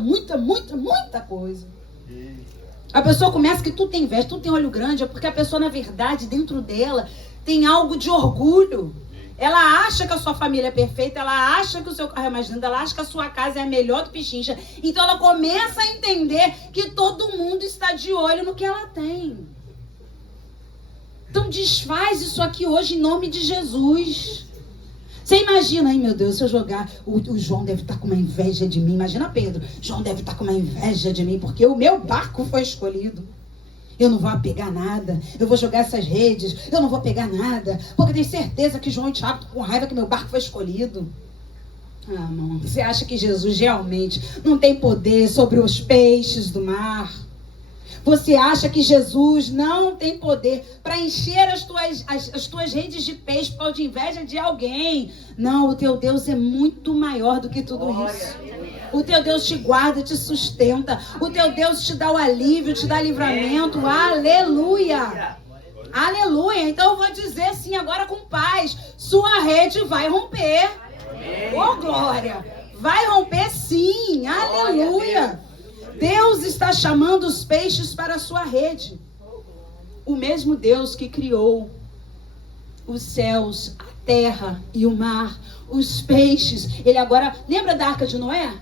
coisa. A pessoa começa que tu tem inveja, tu tem olho grande, é porque a pessoa, na verdade, dentro dela, tem algo de orgulho. Ela acha que a sua família é perfeita, ela acha que o seu carro é mais lindo, ela acha que a sua casa é a melhor do Pichincha. Então ela começa a entender que todo mundo está de olho no que ela tem. Então desfaz isso aqui hoje em nome de Jesus. Você imagina, ai meu Deus, se eu jogar, o João deve estar com uma inveja de mim. Imagina Pedro, João deve estar com uma inveja de mim, porque o meu barco foi escolhido. Eu não vou pegar nada, eu vou jogar essas redes, eu não vou pegar nada, porque eu tenho certeza que João e Tiago estão com raiva que meu barco foi escolhido. Ah, irmão, você acha que Jesus realmente não tem poder sobre os peixes do mar? Você acha que Jesus não tem poder para encher as tuas redes de peixe por causa de inveja de alguém? Não, o teu Deus é muito maior do que tudo isso. O teu Deus te guarda, te sustenta. O teu Deus te dá o alívio, te dá livramento. Aleluia! Aleluia! Então eu vou dizer assim agora com paz. Sua rede vai romper. Oh, glória! Vai romper sim. Aleluia! Deus está chamando os peixes para a sua rede. O mesmo Deus que criou os céus, a terra e o mar, os peixes. Ele agora, lembra da arca de Noé?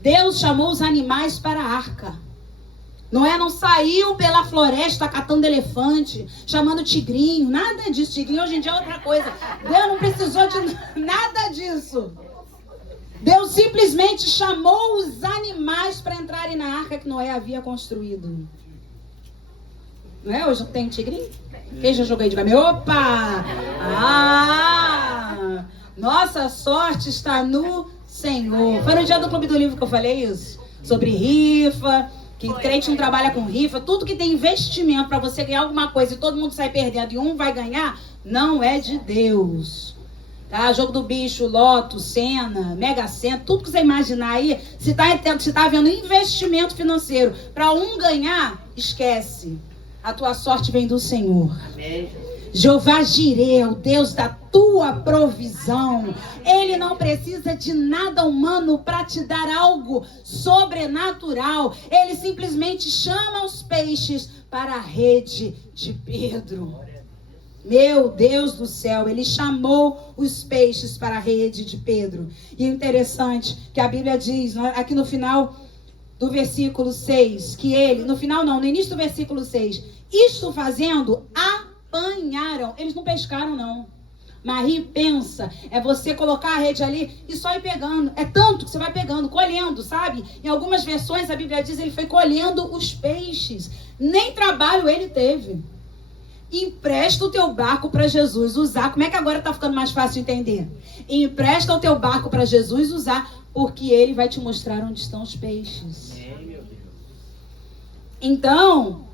Deus chamou os animais para a arca. Noé não saiu pela floresta catando elefante, chamando tigrinho, nada disso. Tigrinho hoje em dia é outra coisa. Deus não precisou de nada disso. Deus simplesmente chamou os animais para entrarem na arca que Noé havia construído. Não é? Hoje não tem tigrinho? Quem já jogou aí de caminho? Opa! Ah! Nossa sorte está no Senhor. Foi no dia do Clube do Livro que eu falei isso? Sobre rifa, que crente não trabalha com rifa. Tudo que tem investimento para você ganhar alguma coisa e todo mundo sai perdendo e um vai ganhar, não é de Deus. Tá? Jogo do bicho, loto, Sena, Mega Sena, tudo que você imaginar aí, se tá havendo investimento financeiro para um ganhar, esquece. A tua sorte vem do Senhor. Amém. Jeová Jireh, o Deus da tua provisão. Ele não precisa de nada humano para te dar algo sobrenatural. Ele simplesmente chama os peixes para a rede de Pedro. Meu Deus do céu, ele chamou os peixes para a rede de Pedro. E é interessante que a Bíblia diz, aqui no final do versículo 6, que ele, no final não, no início do versículo 6, isto fazendo, apanharam. Eles não pescaram, não. Marie, pensa, é você colocar a rede ali e só ir pegando. É tanto que você vai pegando, colhendo, sabe? Em algumas versões a Bíblia diz, ele foi colhendo os peixes. Nem trabalho ele teve. empresta o teu barco para Jesus usar. Como é que agora está ficando mais fácil de entender? Empresta o teu barco para Jesus usar, porque ele vai te mostrar onde estão os peixes. Então,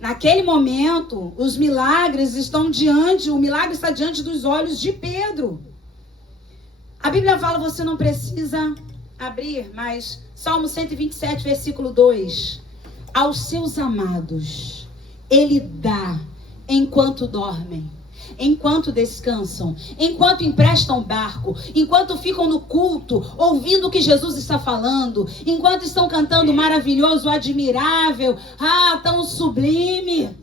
naquele momento, os milagres estão o milagre está diante dos olhos de Pedro. A Bíblia fala, você não precisa abrir, mas Salmo 127, versículo 2. Aos seus amados, ele dá enquanto dormem, enquanto descansam, enquanto emprestam barco, enquanto ficam no culto, ouvindo o que Jesus está falando, enquanto estão cantando maravilhoso, admirável, tão sublime.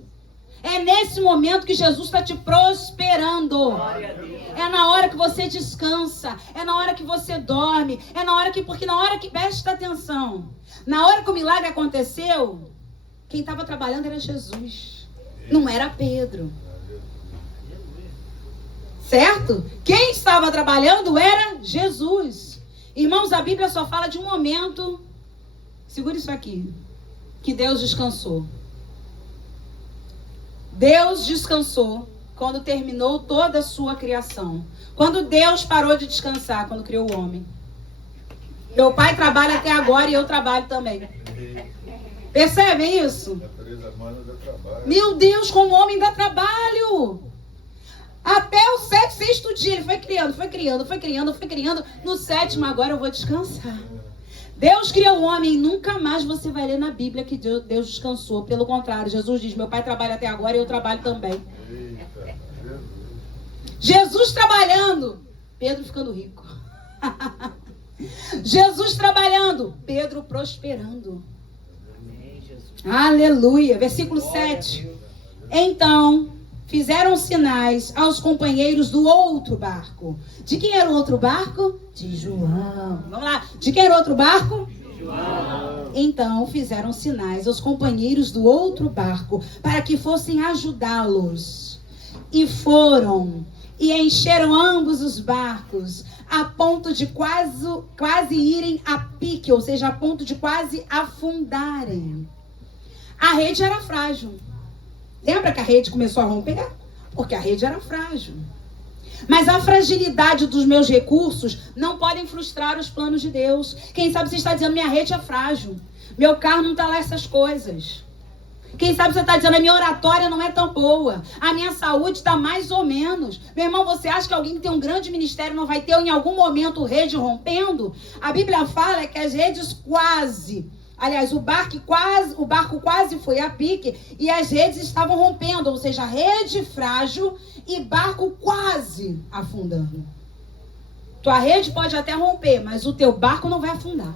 É nesse momento que Jesus está te prosperando. É na hora que você descansa, é na hora que você dorme, porque na hora que, presta atenção, na hora que o milagre aconteceu, quem estava trabalhando era Jesus, não era Pedro. Certo? Quem estava trabalhando era Jesus. Irmãos, a Bíblia só fala de um momento, segura isso aqui, que Deus descansou. Deus descansou quando terminou toda a sua criação. Quando Deus parou de descansar, quando criou o homem. Meu pai trabalha até agora e eu trabalho também. Percebem isso? Meu Deus, como o homem dá trabalho. Até o sexto dia ele foi criando. No sétimo, agora eu vou descansar. Deus criou o homem e nunca mais você vai ler na Bíblia que Deus descansou. Pelo contrário, Jesus diz, meu pai trabalha até agora e eu trabalho também. Jesus trabalhando, Pedro ficando rico. Jesus trabalhando, Pedro prosperando. Aleluia. Versículo 7. Então, fizeram sinais aos companheiros do outro barco. De quem era o outro barco? De João. Vamos lá. De quem era o outro barco? De João. Então, fizeram sinais aos companheiros do outro barco para que fossem ajudá-los. E foram e encheram ambos os barcos a ponto de quase irem a pique, ou seja, a ponto de quase afundarem. A rede era frágil. Lembra que a rede começou a romper? Porque a rede era frágil. Mas a fragilidade dos meus recursos não podem frustrar os planos de Deus. Quem sabe você está dizendo, minha rede é frágil. Meu carro não está lá essas coisas. Quem sabe você está dizendo, a minha oratória não é tão boa. A minha saúde está mais ou menos. Meu irmão, você acha que alguém que tem um grande ministério não vai ter em algum momento rede rompendo? A Bíblia fala que as redes quase... Aliás, o barco quase foi a pique e as redes estavam rompendo, ou seja, rede frágil e barco quase afundando. Tua rede pode até romper, mas o teu barco não vai afundar.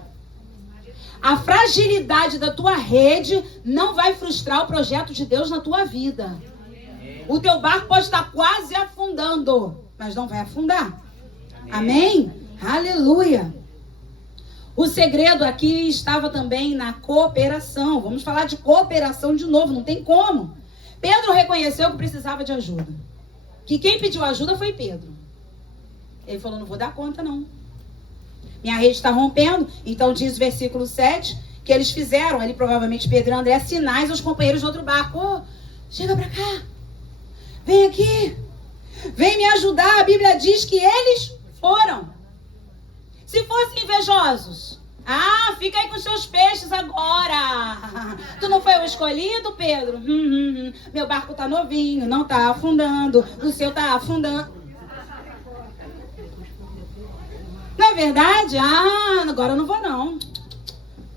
A fragilidade da tua rede não vai frustrar o projeto de Deus na tua vida. O teu barco pode estar quase afundando, mas não vai afundar. Amém? Aleluia. O segredo aqui estava também na cooperação. Vamos falar de cooperação de novo, não tem como. Pedro reconheceu que precisava de ajuda. Que quem pediu ajuda foi Pedro. Ele falou, não vou dar conta não. Minha rede está rompendo. Então diz o versículo 7, que eles fizeram, ali provavelmente Pedro e André, sinais aos companheiros do outro barco. Chega pra cá. Vem aqui. Vem me ajudar. A Bíblia diz que eles foram. Se fossem invejosos, fica aí com seus peixes agora. Tu não foi o escolhido, Pedro? Meu barco tá novinho, não tá afundando. O seu tá afundando. Não é verdade? Agora eu não vou não.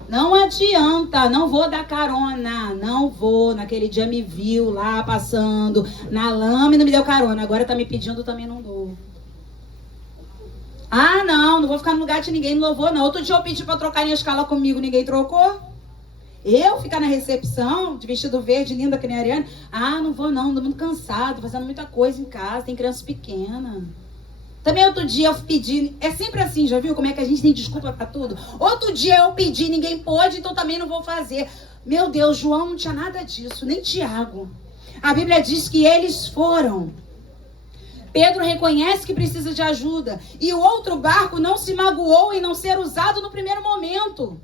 Não adianta, não vou dar carona. Não vou. Naquele dia me viu lá passando na lama e não me deu carona. Agora tá me pedindo, também não dou. Não vou ficar no lugar de ninguém, não vou não. Outro dia eu pedi pra trocarem a escala comigo, ninguém trocou. Eu ficar na recepção, de vestido verde, linda que nem a Ariane. Não vou não, ando muito cansado, fazendo muita coisa em casa, tem criança pequena. Também outro dia eu pedi, é sempre assim, já viu como é que a gente tem desculpa pra tudo? Outro dia eu pedi, ninguém pôde, então também não vou fazer. Meu Deus, João não tinha nada disso, nem Tiago. A Bíblia diz que eles foram. Pedro reconhece que precisa de ajuda. E o outro barco não se magoou em não ser usado no primeiro momento.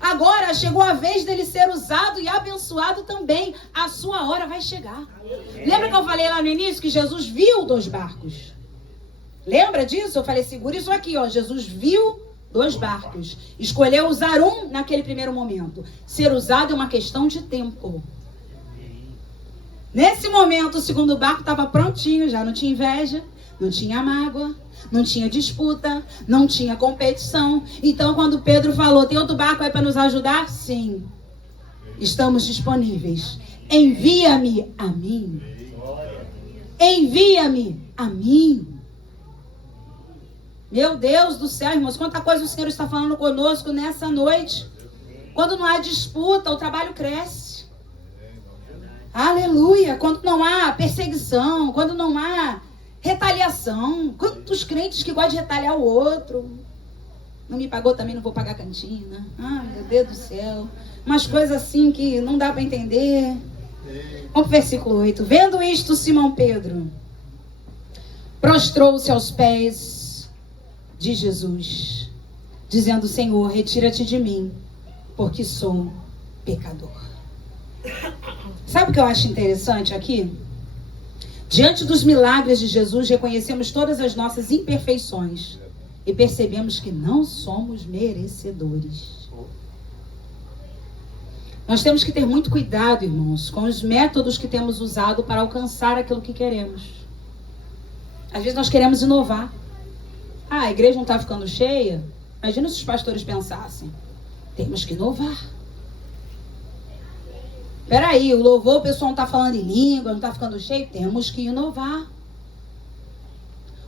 Agora chegou a vez dele ser usado e abençoado também. A sua hora vai chegar. Lembra que eu falei lá no início que Jesus viu 2 barcos? Lembra disso? Eu falei, segura isso aqui, ó. Jesus viu 2 barcos. Escolheu usar um naquele primeiro momento. Ser usado é uma questão de tempo. Nesse momento, o segundo barco estava prontinho, já não tinha inveja, não tinha mágoa, não tinha disputa, não tinha competição. Então, quando Pedro falou, tem outro barco aí para nos ajudar? Sim, estamos disponíveis. Envia-me a mim. Envia-me a mim. Meu Deus do céu, irmãos, quanta coisa o Senhor está falando conosco nessa noite. Quando não há disputa, o trabalho cresce. Aleluia. Quando não há perseguição, quando não há retaliação. Quantos crentes que gostam de retaliar o outro. Não me pagou, também não vou pagar a cantina. Ai, meu Deus do céu. Umas coisas assim que não dá para entender. Vamos pro versículo 8. Vendo isto, Simão Pedro prostrou-se aos pés de Jesus, dizendo, Senhor, retira-te de mim, porque sou pecador. Sabe o que eu acho interessante aqui? Diante dos milagres de Jesus, reconhecemos todas as nossas imperfeições e percebemos que não somos merecedores. Nós temos que ter muito cuidado, irmãos, com os métodos que temos usado para alcançar aquilo que queremos. Às vezes nós queremos inovar. A igreja não está ficando cheia? Imagina se os pastores pensassem, temos que inovar. Peraí, o louvor, o pessoal não está falando em língua, não está ficando cheio? Temos que inovar.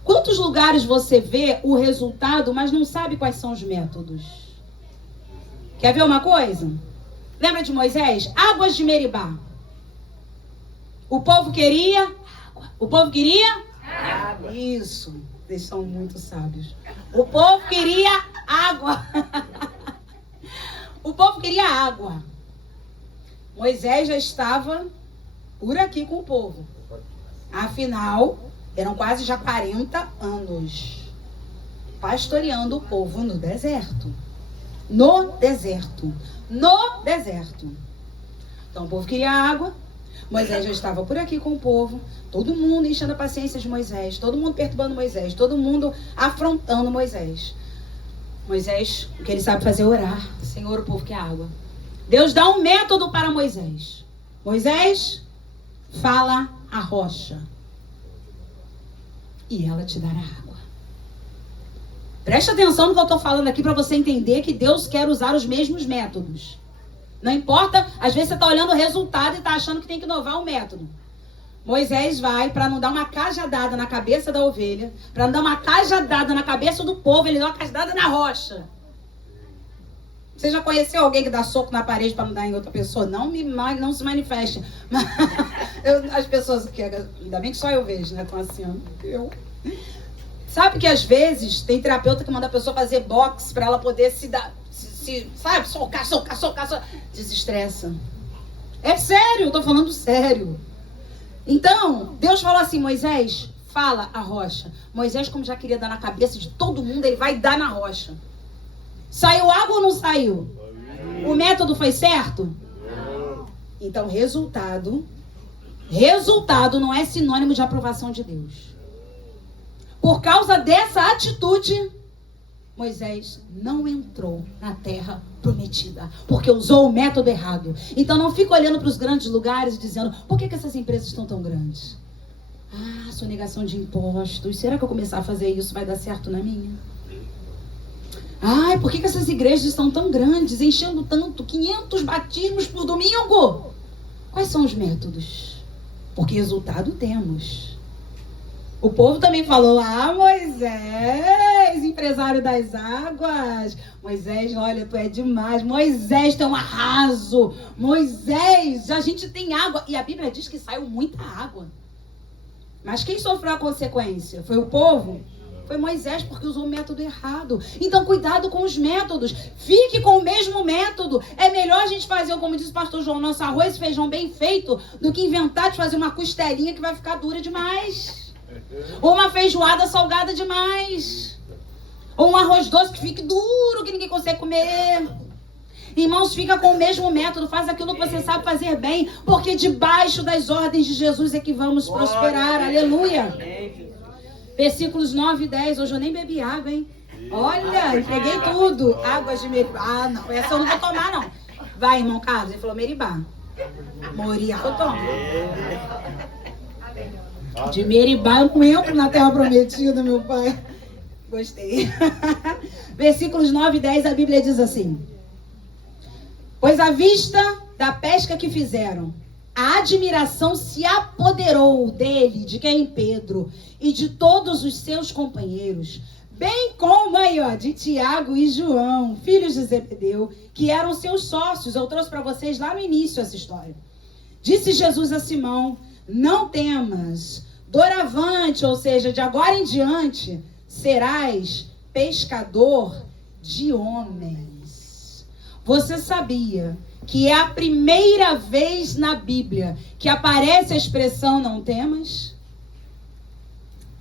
Quantos lugares você vê o resultado, mas não sabe quais são os métodos? Quer ver uma coisa? Lembra de Moisés? Águas de Meribá. O povo queria água. O povo queria água. Isso, eles são muito sábios. O povo queria água. O povo queria água. Moisés já estava por aqui com o povo. Afinal, eram quase já 40 anos pastoreando o povo no deserto. No deserto. No deserto. Então o povo queria água. Moisés já estava por aqui com o povo. Todo mundo enchendo a paciência de Moisés. Todo mundo perturbando Moisés. Todo mundo afrontando Moisés. Moisés, o que ele sabe fazer é orar. Senhor, o povo quer água. Deus dá um método para Moisés. Moisés, fala a rocha. E ela te dará água. Preste atenção no que eu estou falando aqui para você entender que Deus quer usar os mesmos métodos. Não importa, às vezes você está olhando o resultado e está achando que tem que inovar o método. Moisés vai, para não dar uma cajadada na cabeça da ovelha, para não dar uma cajadada na cabeça do povo, ele dá uma cajadada na rocha. Você já conheceu alguém que dá soco na parede para não dar em outra pessoa? Não se manifeste. As pessoas, ainda bem que só eu vejo, né? Estão assim, ó. Sabe que às vezes tem terapeuta que manda a pessoa fazer boxe para ela poder sabe? Socar. Desestressa. É sério, eu tô falando sério. Então, Deus falou assim, Moisés, fala a rocha. Moisés, como já queria dar na cabeça de todo mundo, ele vai dar na rocha. Saiu água ou não saiu? O método foi certo? Então, resultado não é sinônimo de aprovação de Deus. Por causa dessa atitude, Moisés não entrou na terra prometida, porque usou o método errado. Então não fica olhando para os grandes lugares e dizendo, por que essas empresas estão tão grandes? Sonegação de impostos. Será que eu começar a fazer isso vai dar certo na minha? Por que essas igrejas estão tão grandes, enchendo tanto, 500 batismos por domingo? Quais são os métodos? Porque resultado temos. O povo também falou, Moisés, empresário das águas. Moisés, olha, tu é demais. Moisés, tu é um arraso. Moisés, a gente tem água. E a Bíblia diz que saiu muita água. Mas quem sofreu a consequência? Foi o povo? Foi Moisés, porque usou o método errado. Então, cuidado com os métodos. Fique com o mesmo método. É melhor a gente fazer, como disse o pastor João, nosso arroz e feijão bem feito, do que inventar de fazer uma costelinha que vai ficar dura demais. Ou uma feijoada salgada demais. Ou um arroz doce que fique duro, que ninguém consegue comer. Irmãos, fica com o mesmo método, faz aquilo que você sabe fazer bem, porque debaixo das ordens de Jesus é que vamos prosperar. Aleluia. Versículos 9 e 10. Hoje eu nem bebi água, hein? Olha, entreguei tudo. Águas de Meribá. Ah, não, essa eu não vou tomar, não. Vai, irmão Carlos. Ele falou Meribá. Moria, eu tomo. De Meribá eu não entro na terra prometida, meu pai. Gostei. Versículos 9 e 10, a Bíblia diz assim: pois à vista da pesca que fizeram, a admiração se apoderou dele, de quem? Pedro, e de todos os seus companheiros, bem como aí, ó, de Tiago e João, filhos de Zebedeu, que eram seus sócios. Eu trouxe para vocês lá no início essa história. Disse Jesus a Simão: não temas, doravante, ou seja, de agora em diante, serás pescador de homens. Você sabia que é a primeira vez na Bíblia que aparece a expressão não temas?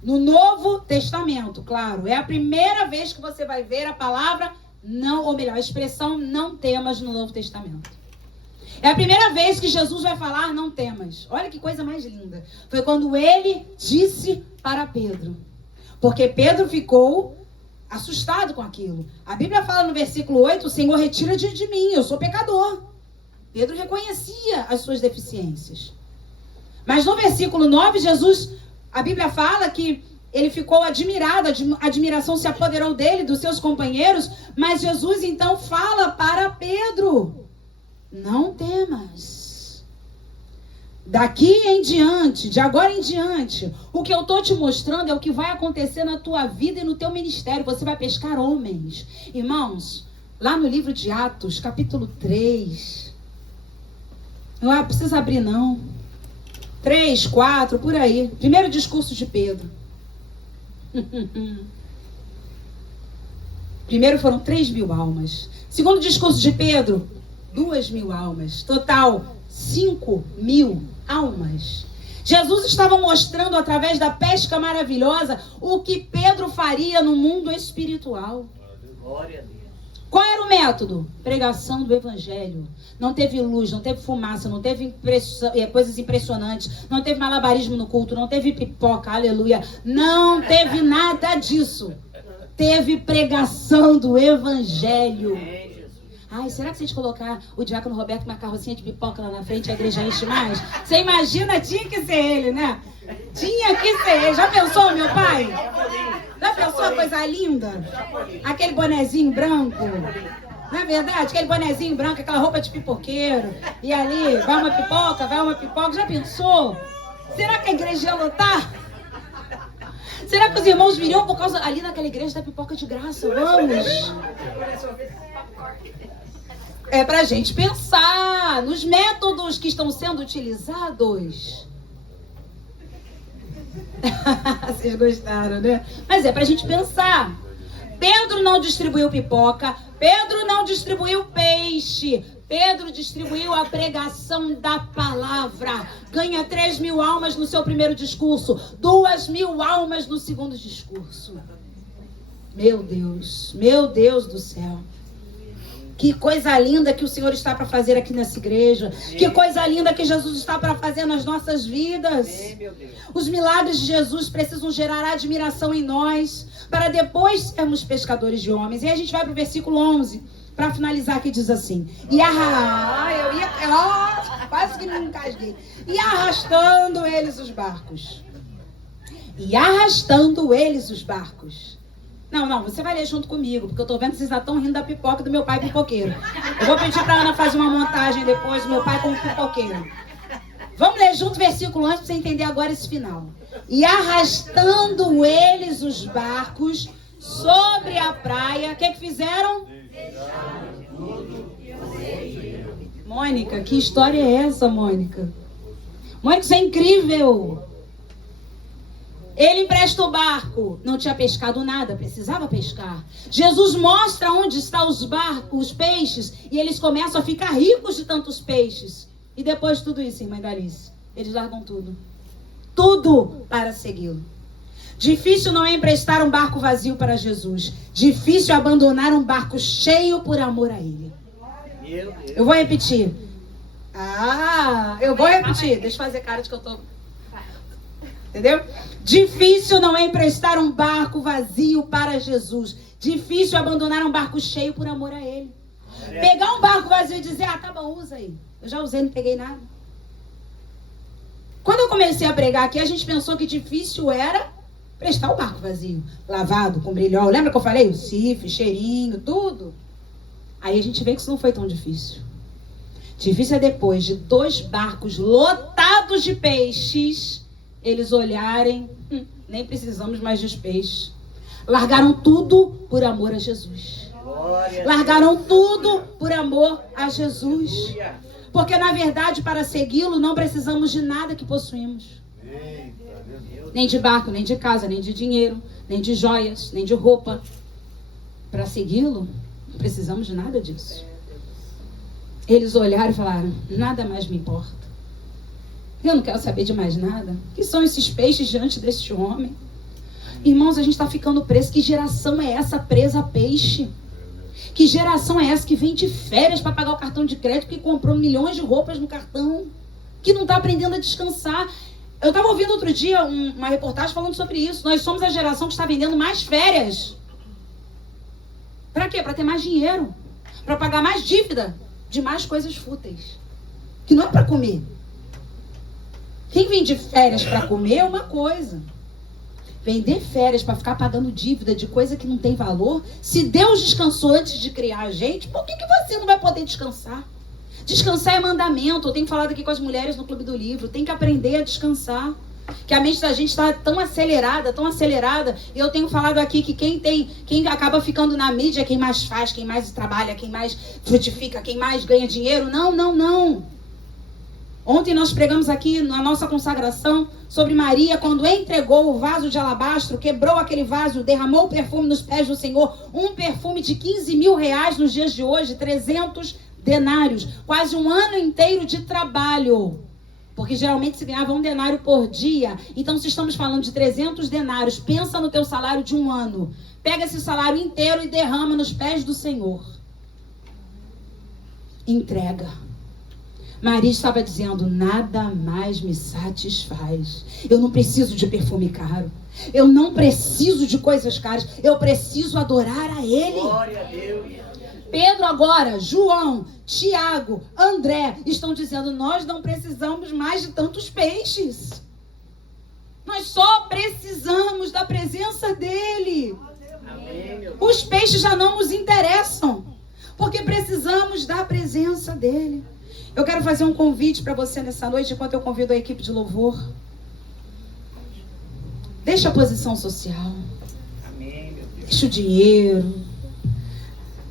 No Novo Testamento, claro. É a primeira vez que você vai ver a palavra não, ou melhor, a expressão não temas no Novo Testamento. É a primeira vez que Jesus vai falar não temas. Olha que coisa mais linda. Foi quando ele disse para Pedro. Porque Pedro ficou assustado com aquilo. A Bíblia fala no versículo 8, o Senhor retira de mim, eu sou pecador. Pedro reconhecia as suas deficiências. Mas no versículo 9, Jesus, a Bíblia fala que ele ficou admirado, a admiração se apoderou dele, dos seus companheiros, mas Jesus então fala para Pedro: não temas. Daqui em diante, de agora em diante, o que eu estou te mostrando é o que vai acontecer na tua vida e no teu ministério. Você vai pescar homens. Irmãos, lá no livro de Atos, capítulo 3, não precisa abrir não, 3, 4, por aí, primeiro discurso de Pedro. Primeiro foram 3.000 almas. Segundo discurso de Pedro, 2.000 almas. Total, 5.000 almas. Jesus estava mostrando através da pesca maravilhosa o que Pedro faria no mundo espiritual. Glória a Deus. Qual era o método? Pregação do evangelho. Não teve luz, não teve fumaça, não teve coisas impressionantes, não teve malabarismo no culto, não teve pipoca, aleluia. Não teve nada disso. Teve pregação do evangelho. Ai, será que se a gente colocar o diácono Roberto com uma carrocinha de pipoca lá na frente, a igreja enche mais? Você imagina, tinha que ser ele, né? Tinha que ser ele. Já pensou, meu pai? Já pensou a coisa linda? Aquele bonezinho branco. Não é verdade? Aquele bonezinho branco, aquela roupa de pipoqueiro. E ali, vai uma pipoca. Já pensou? Será que a igreja ia lotar? Será que os irmãos viriam por causa... Ali naquela igreja da pipoca de graça, vamos. É pra gente pensar nos métodos que estão sendo utilizados. Vocês gostaram, né? Mas é pra gente pensar. Pedro não distribuiu pipoca, Pedro não distribuiu peixe, Pedro distribuiu a pregação da palavra. Ganha 3.000 almas no seu primeiro discurso, 2.000 almas no segundo discurso. Meu Deus do céu. Que coisa linda que o Senhor está para fazer aqui nessa igreja. Que coisa linda que Jesus está para fazer nas nossas vidas. Os milagres de Jesus precisam gerar admiração em nós, para depois sermos pescadores de homens. E aí a gente vai para o versículo 11, para finalizar, que diz assim: quase que me encasguei. E arrastando eles os barcos. Não, você vai ler junto comigo, porque eu tô vendo que vocês já estão rindo da pipoca do meu pai pipoqueiro. Eu vou pedir pra Ana fazer uma montagem depois do meu pai como pipoqueiro. Vamos ler junto o versículo antes pra você entender agora esse final. E arrastando eles os barcos sobre a praia, o que fizeram? Deixaram tudo e seguiram. Mônica, que história é essa, Mônica? Mônica, isso é incrível. Ele empresta o barco, não tinha pescado nada, precisava pescar. Jesus mostra onde estão os peixes, e eles começam a ficar ricos de tantos peixes. E depois de tudo isso, irmã Dalice, eles largam tudo. Tudo para segui-lo. Difícil não é emprestar um barco vazio para Jesus. Difícil é abandonar um barco cheio por amor a Ele. Meu Deus. Eu vou repetir. Eu vou repetir. Deixa eu fazer cara de que eu tô... Entendeu? Difícil não é emprestar um barco vazio para Jesus. Difícil é abandonar um barco cheio por amor a Ele. Pegar um barco vazio e dizer, tá bom, usa aí. Eu já usei, não peguei nada. Quando eu comecei a pregar aqui, a gente pensou que difícil era prestar o barco vazio. Lavado, com brilhol. Lembra que eu falei? O cifre, cheirinho, tudo. Aí a gente vê que isso não foi tão difícil. Difícil é depois de 2 barcos lotados de peixes, eles olharem, nem precisamos mais dos peixes. Largaram tudo por amor a Jesus. Largaram tudo por amor a Jesus. Porque na verdade, para segui-lo, não precisamos de nada que possuímos. Nem de barco, nem de casa, nem de dinheiro, nem de joias, nem de roupa. Para segui-lo, não precisamos de nada disso. Eles olharam e falaram, nada mais me importa. Eu não quero saber de mais nada. Que são esses peixes diante deste homem? Irmãos, a gente está ficando preso. Que geração é essa presa a peixe? Que geração é essa que vem de férias para pagar o cartão de crédito, que comprou milhões de roupas no cartão, que não está aprendendo a descansar? Eu estava ouvindo outro dia uma reportagem falando sobre isso. Nós somos a geração que está vendendo mais férias. Para quê? Para ter mais dinheiro. Para pagar mais dívida de mais coisas fúteis. Que não é para comer. Quem vem de férias para comer é uma coisa. Vender férias para ficar pagando dívida de coisa que não tem valor. Se Deus descansou antes de criar a gente, por que você não vai poder descansar? Descansar é mandamento. Eu tenho falado aqui com as mulheres no Clube do Livro. Tem que aprender a descansar. Que a mente da gente está tão acelerada, tão acelerada. E eu tenho falado aqui que quem acaba ficando na mídia é quem mais faz, quem mais trabalha, quem mais frutifica, quem mais ganha dinheiro. Não. Ontem nós pregamos aqui na nossa consagração sobre Maria, quando entregou o vaso de alabastro, quebrou aquele vaso, derramou o perfume nos pés do Senhor, um perfume de 15 mil reais nos dias de hoje, 300 denários, quase um ano inteiro de trabalho, porque geralmente se ganhava 1 denário por dia. Então, se estamos falando de 300 denários, pensa no teu salário de um ano, pega esse salário inteiro e derrama nos pés do Senhor. Entrega. Maria estava dizendo, nada mais me satisfaz. Eu não preciso de perfume caro. Eu não preciso de coisas caras. Eu preciso adorar a Ele. Glória a Deus. Pedro agora, João, Tiago, André estão dizendo, nós não precisamos mais de tantos peixes. Nós só precisamos da presença dEle. Amém, Os peixes já não nos interessam, porque precisamos da presença dEle. Eu quero fazer um convite para você nessa noite, enquanto eu convido a equipe de louvor. Deixa a posição social. Amém, meu Deus. Deixa o dinheiro.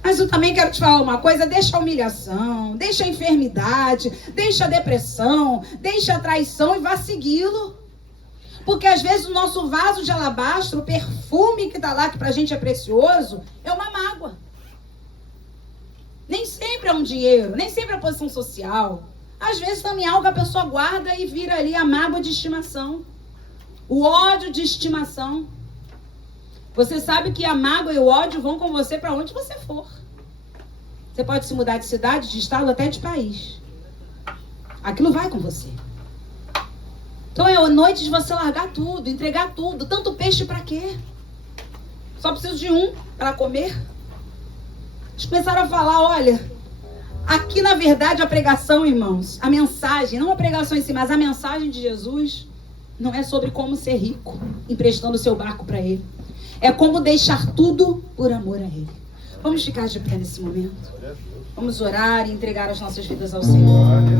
Mas eu também quero te falar uma coisa. Deixa a humilhação, deixa a enfermidade, deixa a depressão, deixa a traição e vá segui-lo. Porque às vezes o nosso vaso de alabastro, o perfume que está lá, que pra gente é precioso, é uma mágoa. Nem sempre é um dinheiro, nem sempre é a posição social. Às vezes também é algo que a pessoa guarda e vira ali a mágoa de estimação. O ódio de estimação. Você sabe que a mágoa e o ódio vão com você para onde você for. Você pode se mudar de cidade, de estado, até de país. Aquilo vai com você. Então é a noite de você largar tudo, entregar tudo. Tanto peixe para quê? Só preciso de um para comer. Eles começaram a falar, olha, aqui na verdade a pregação, irmãos, a mensagem, não a pregação em si, mas a mensagem de Jesus não é sobre como ser rico, emprestando o seu barco para Ele. É como deixar tudo por amor a Ele. Vamos ficar de pé nesse momento. Vamos orar e entregar as nossas vidas ao Senhor.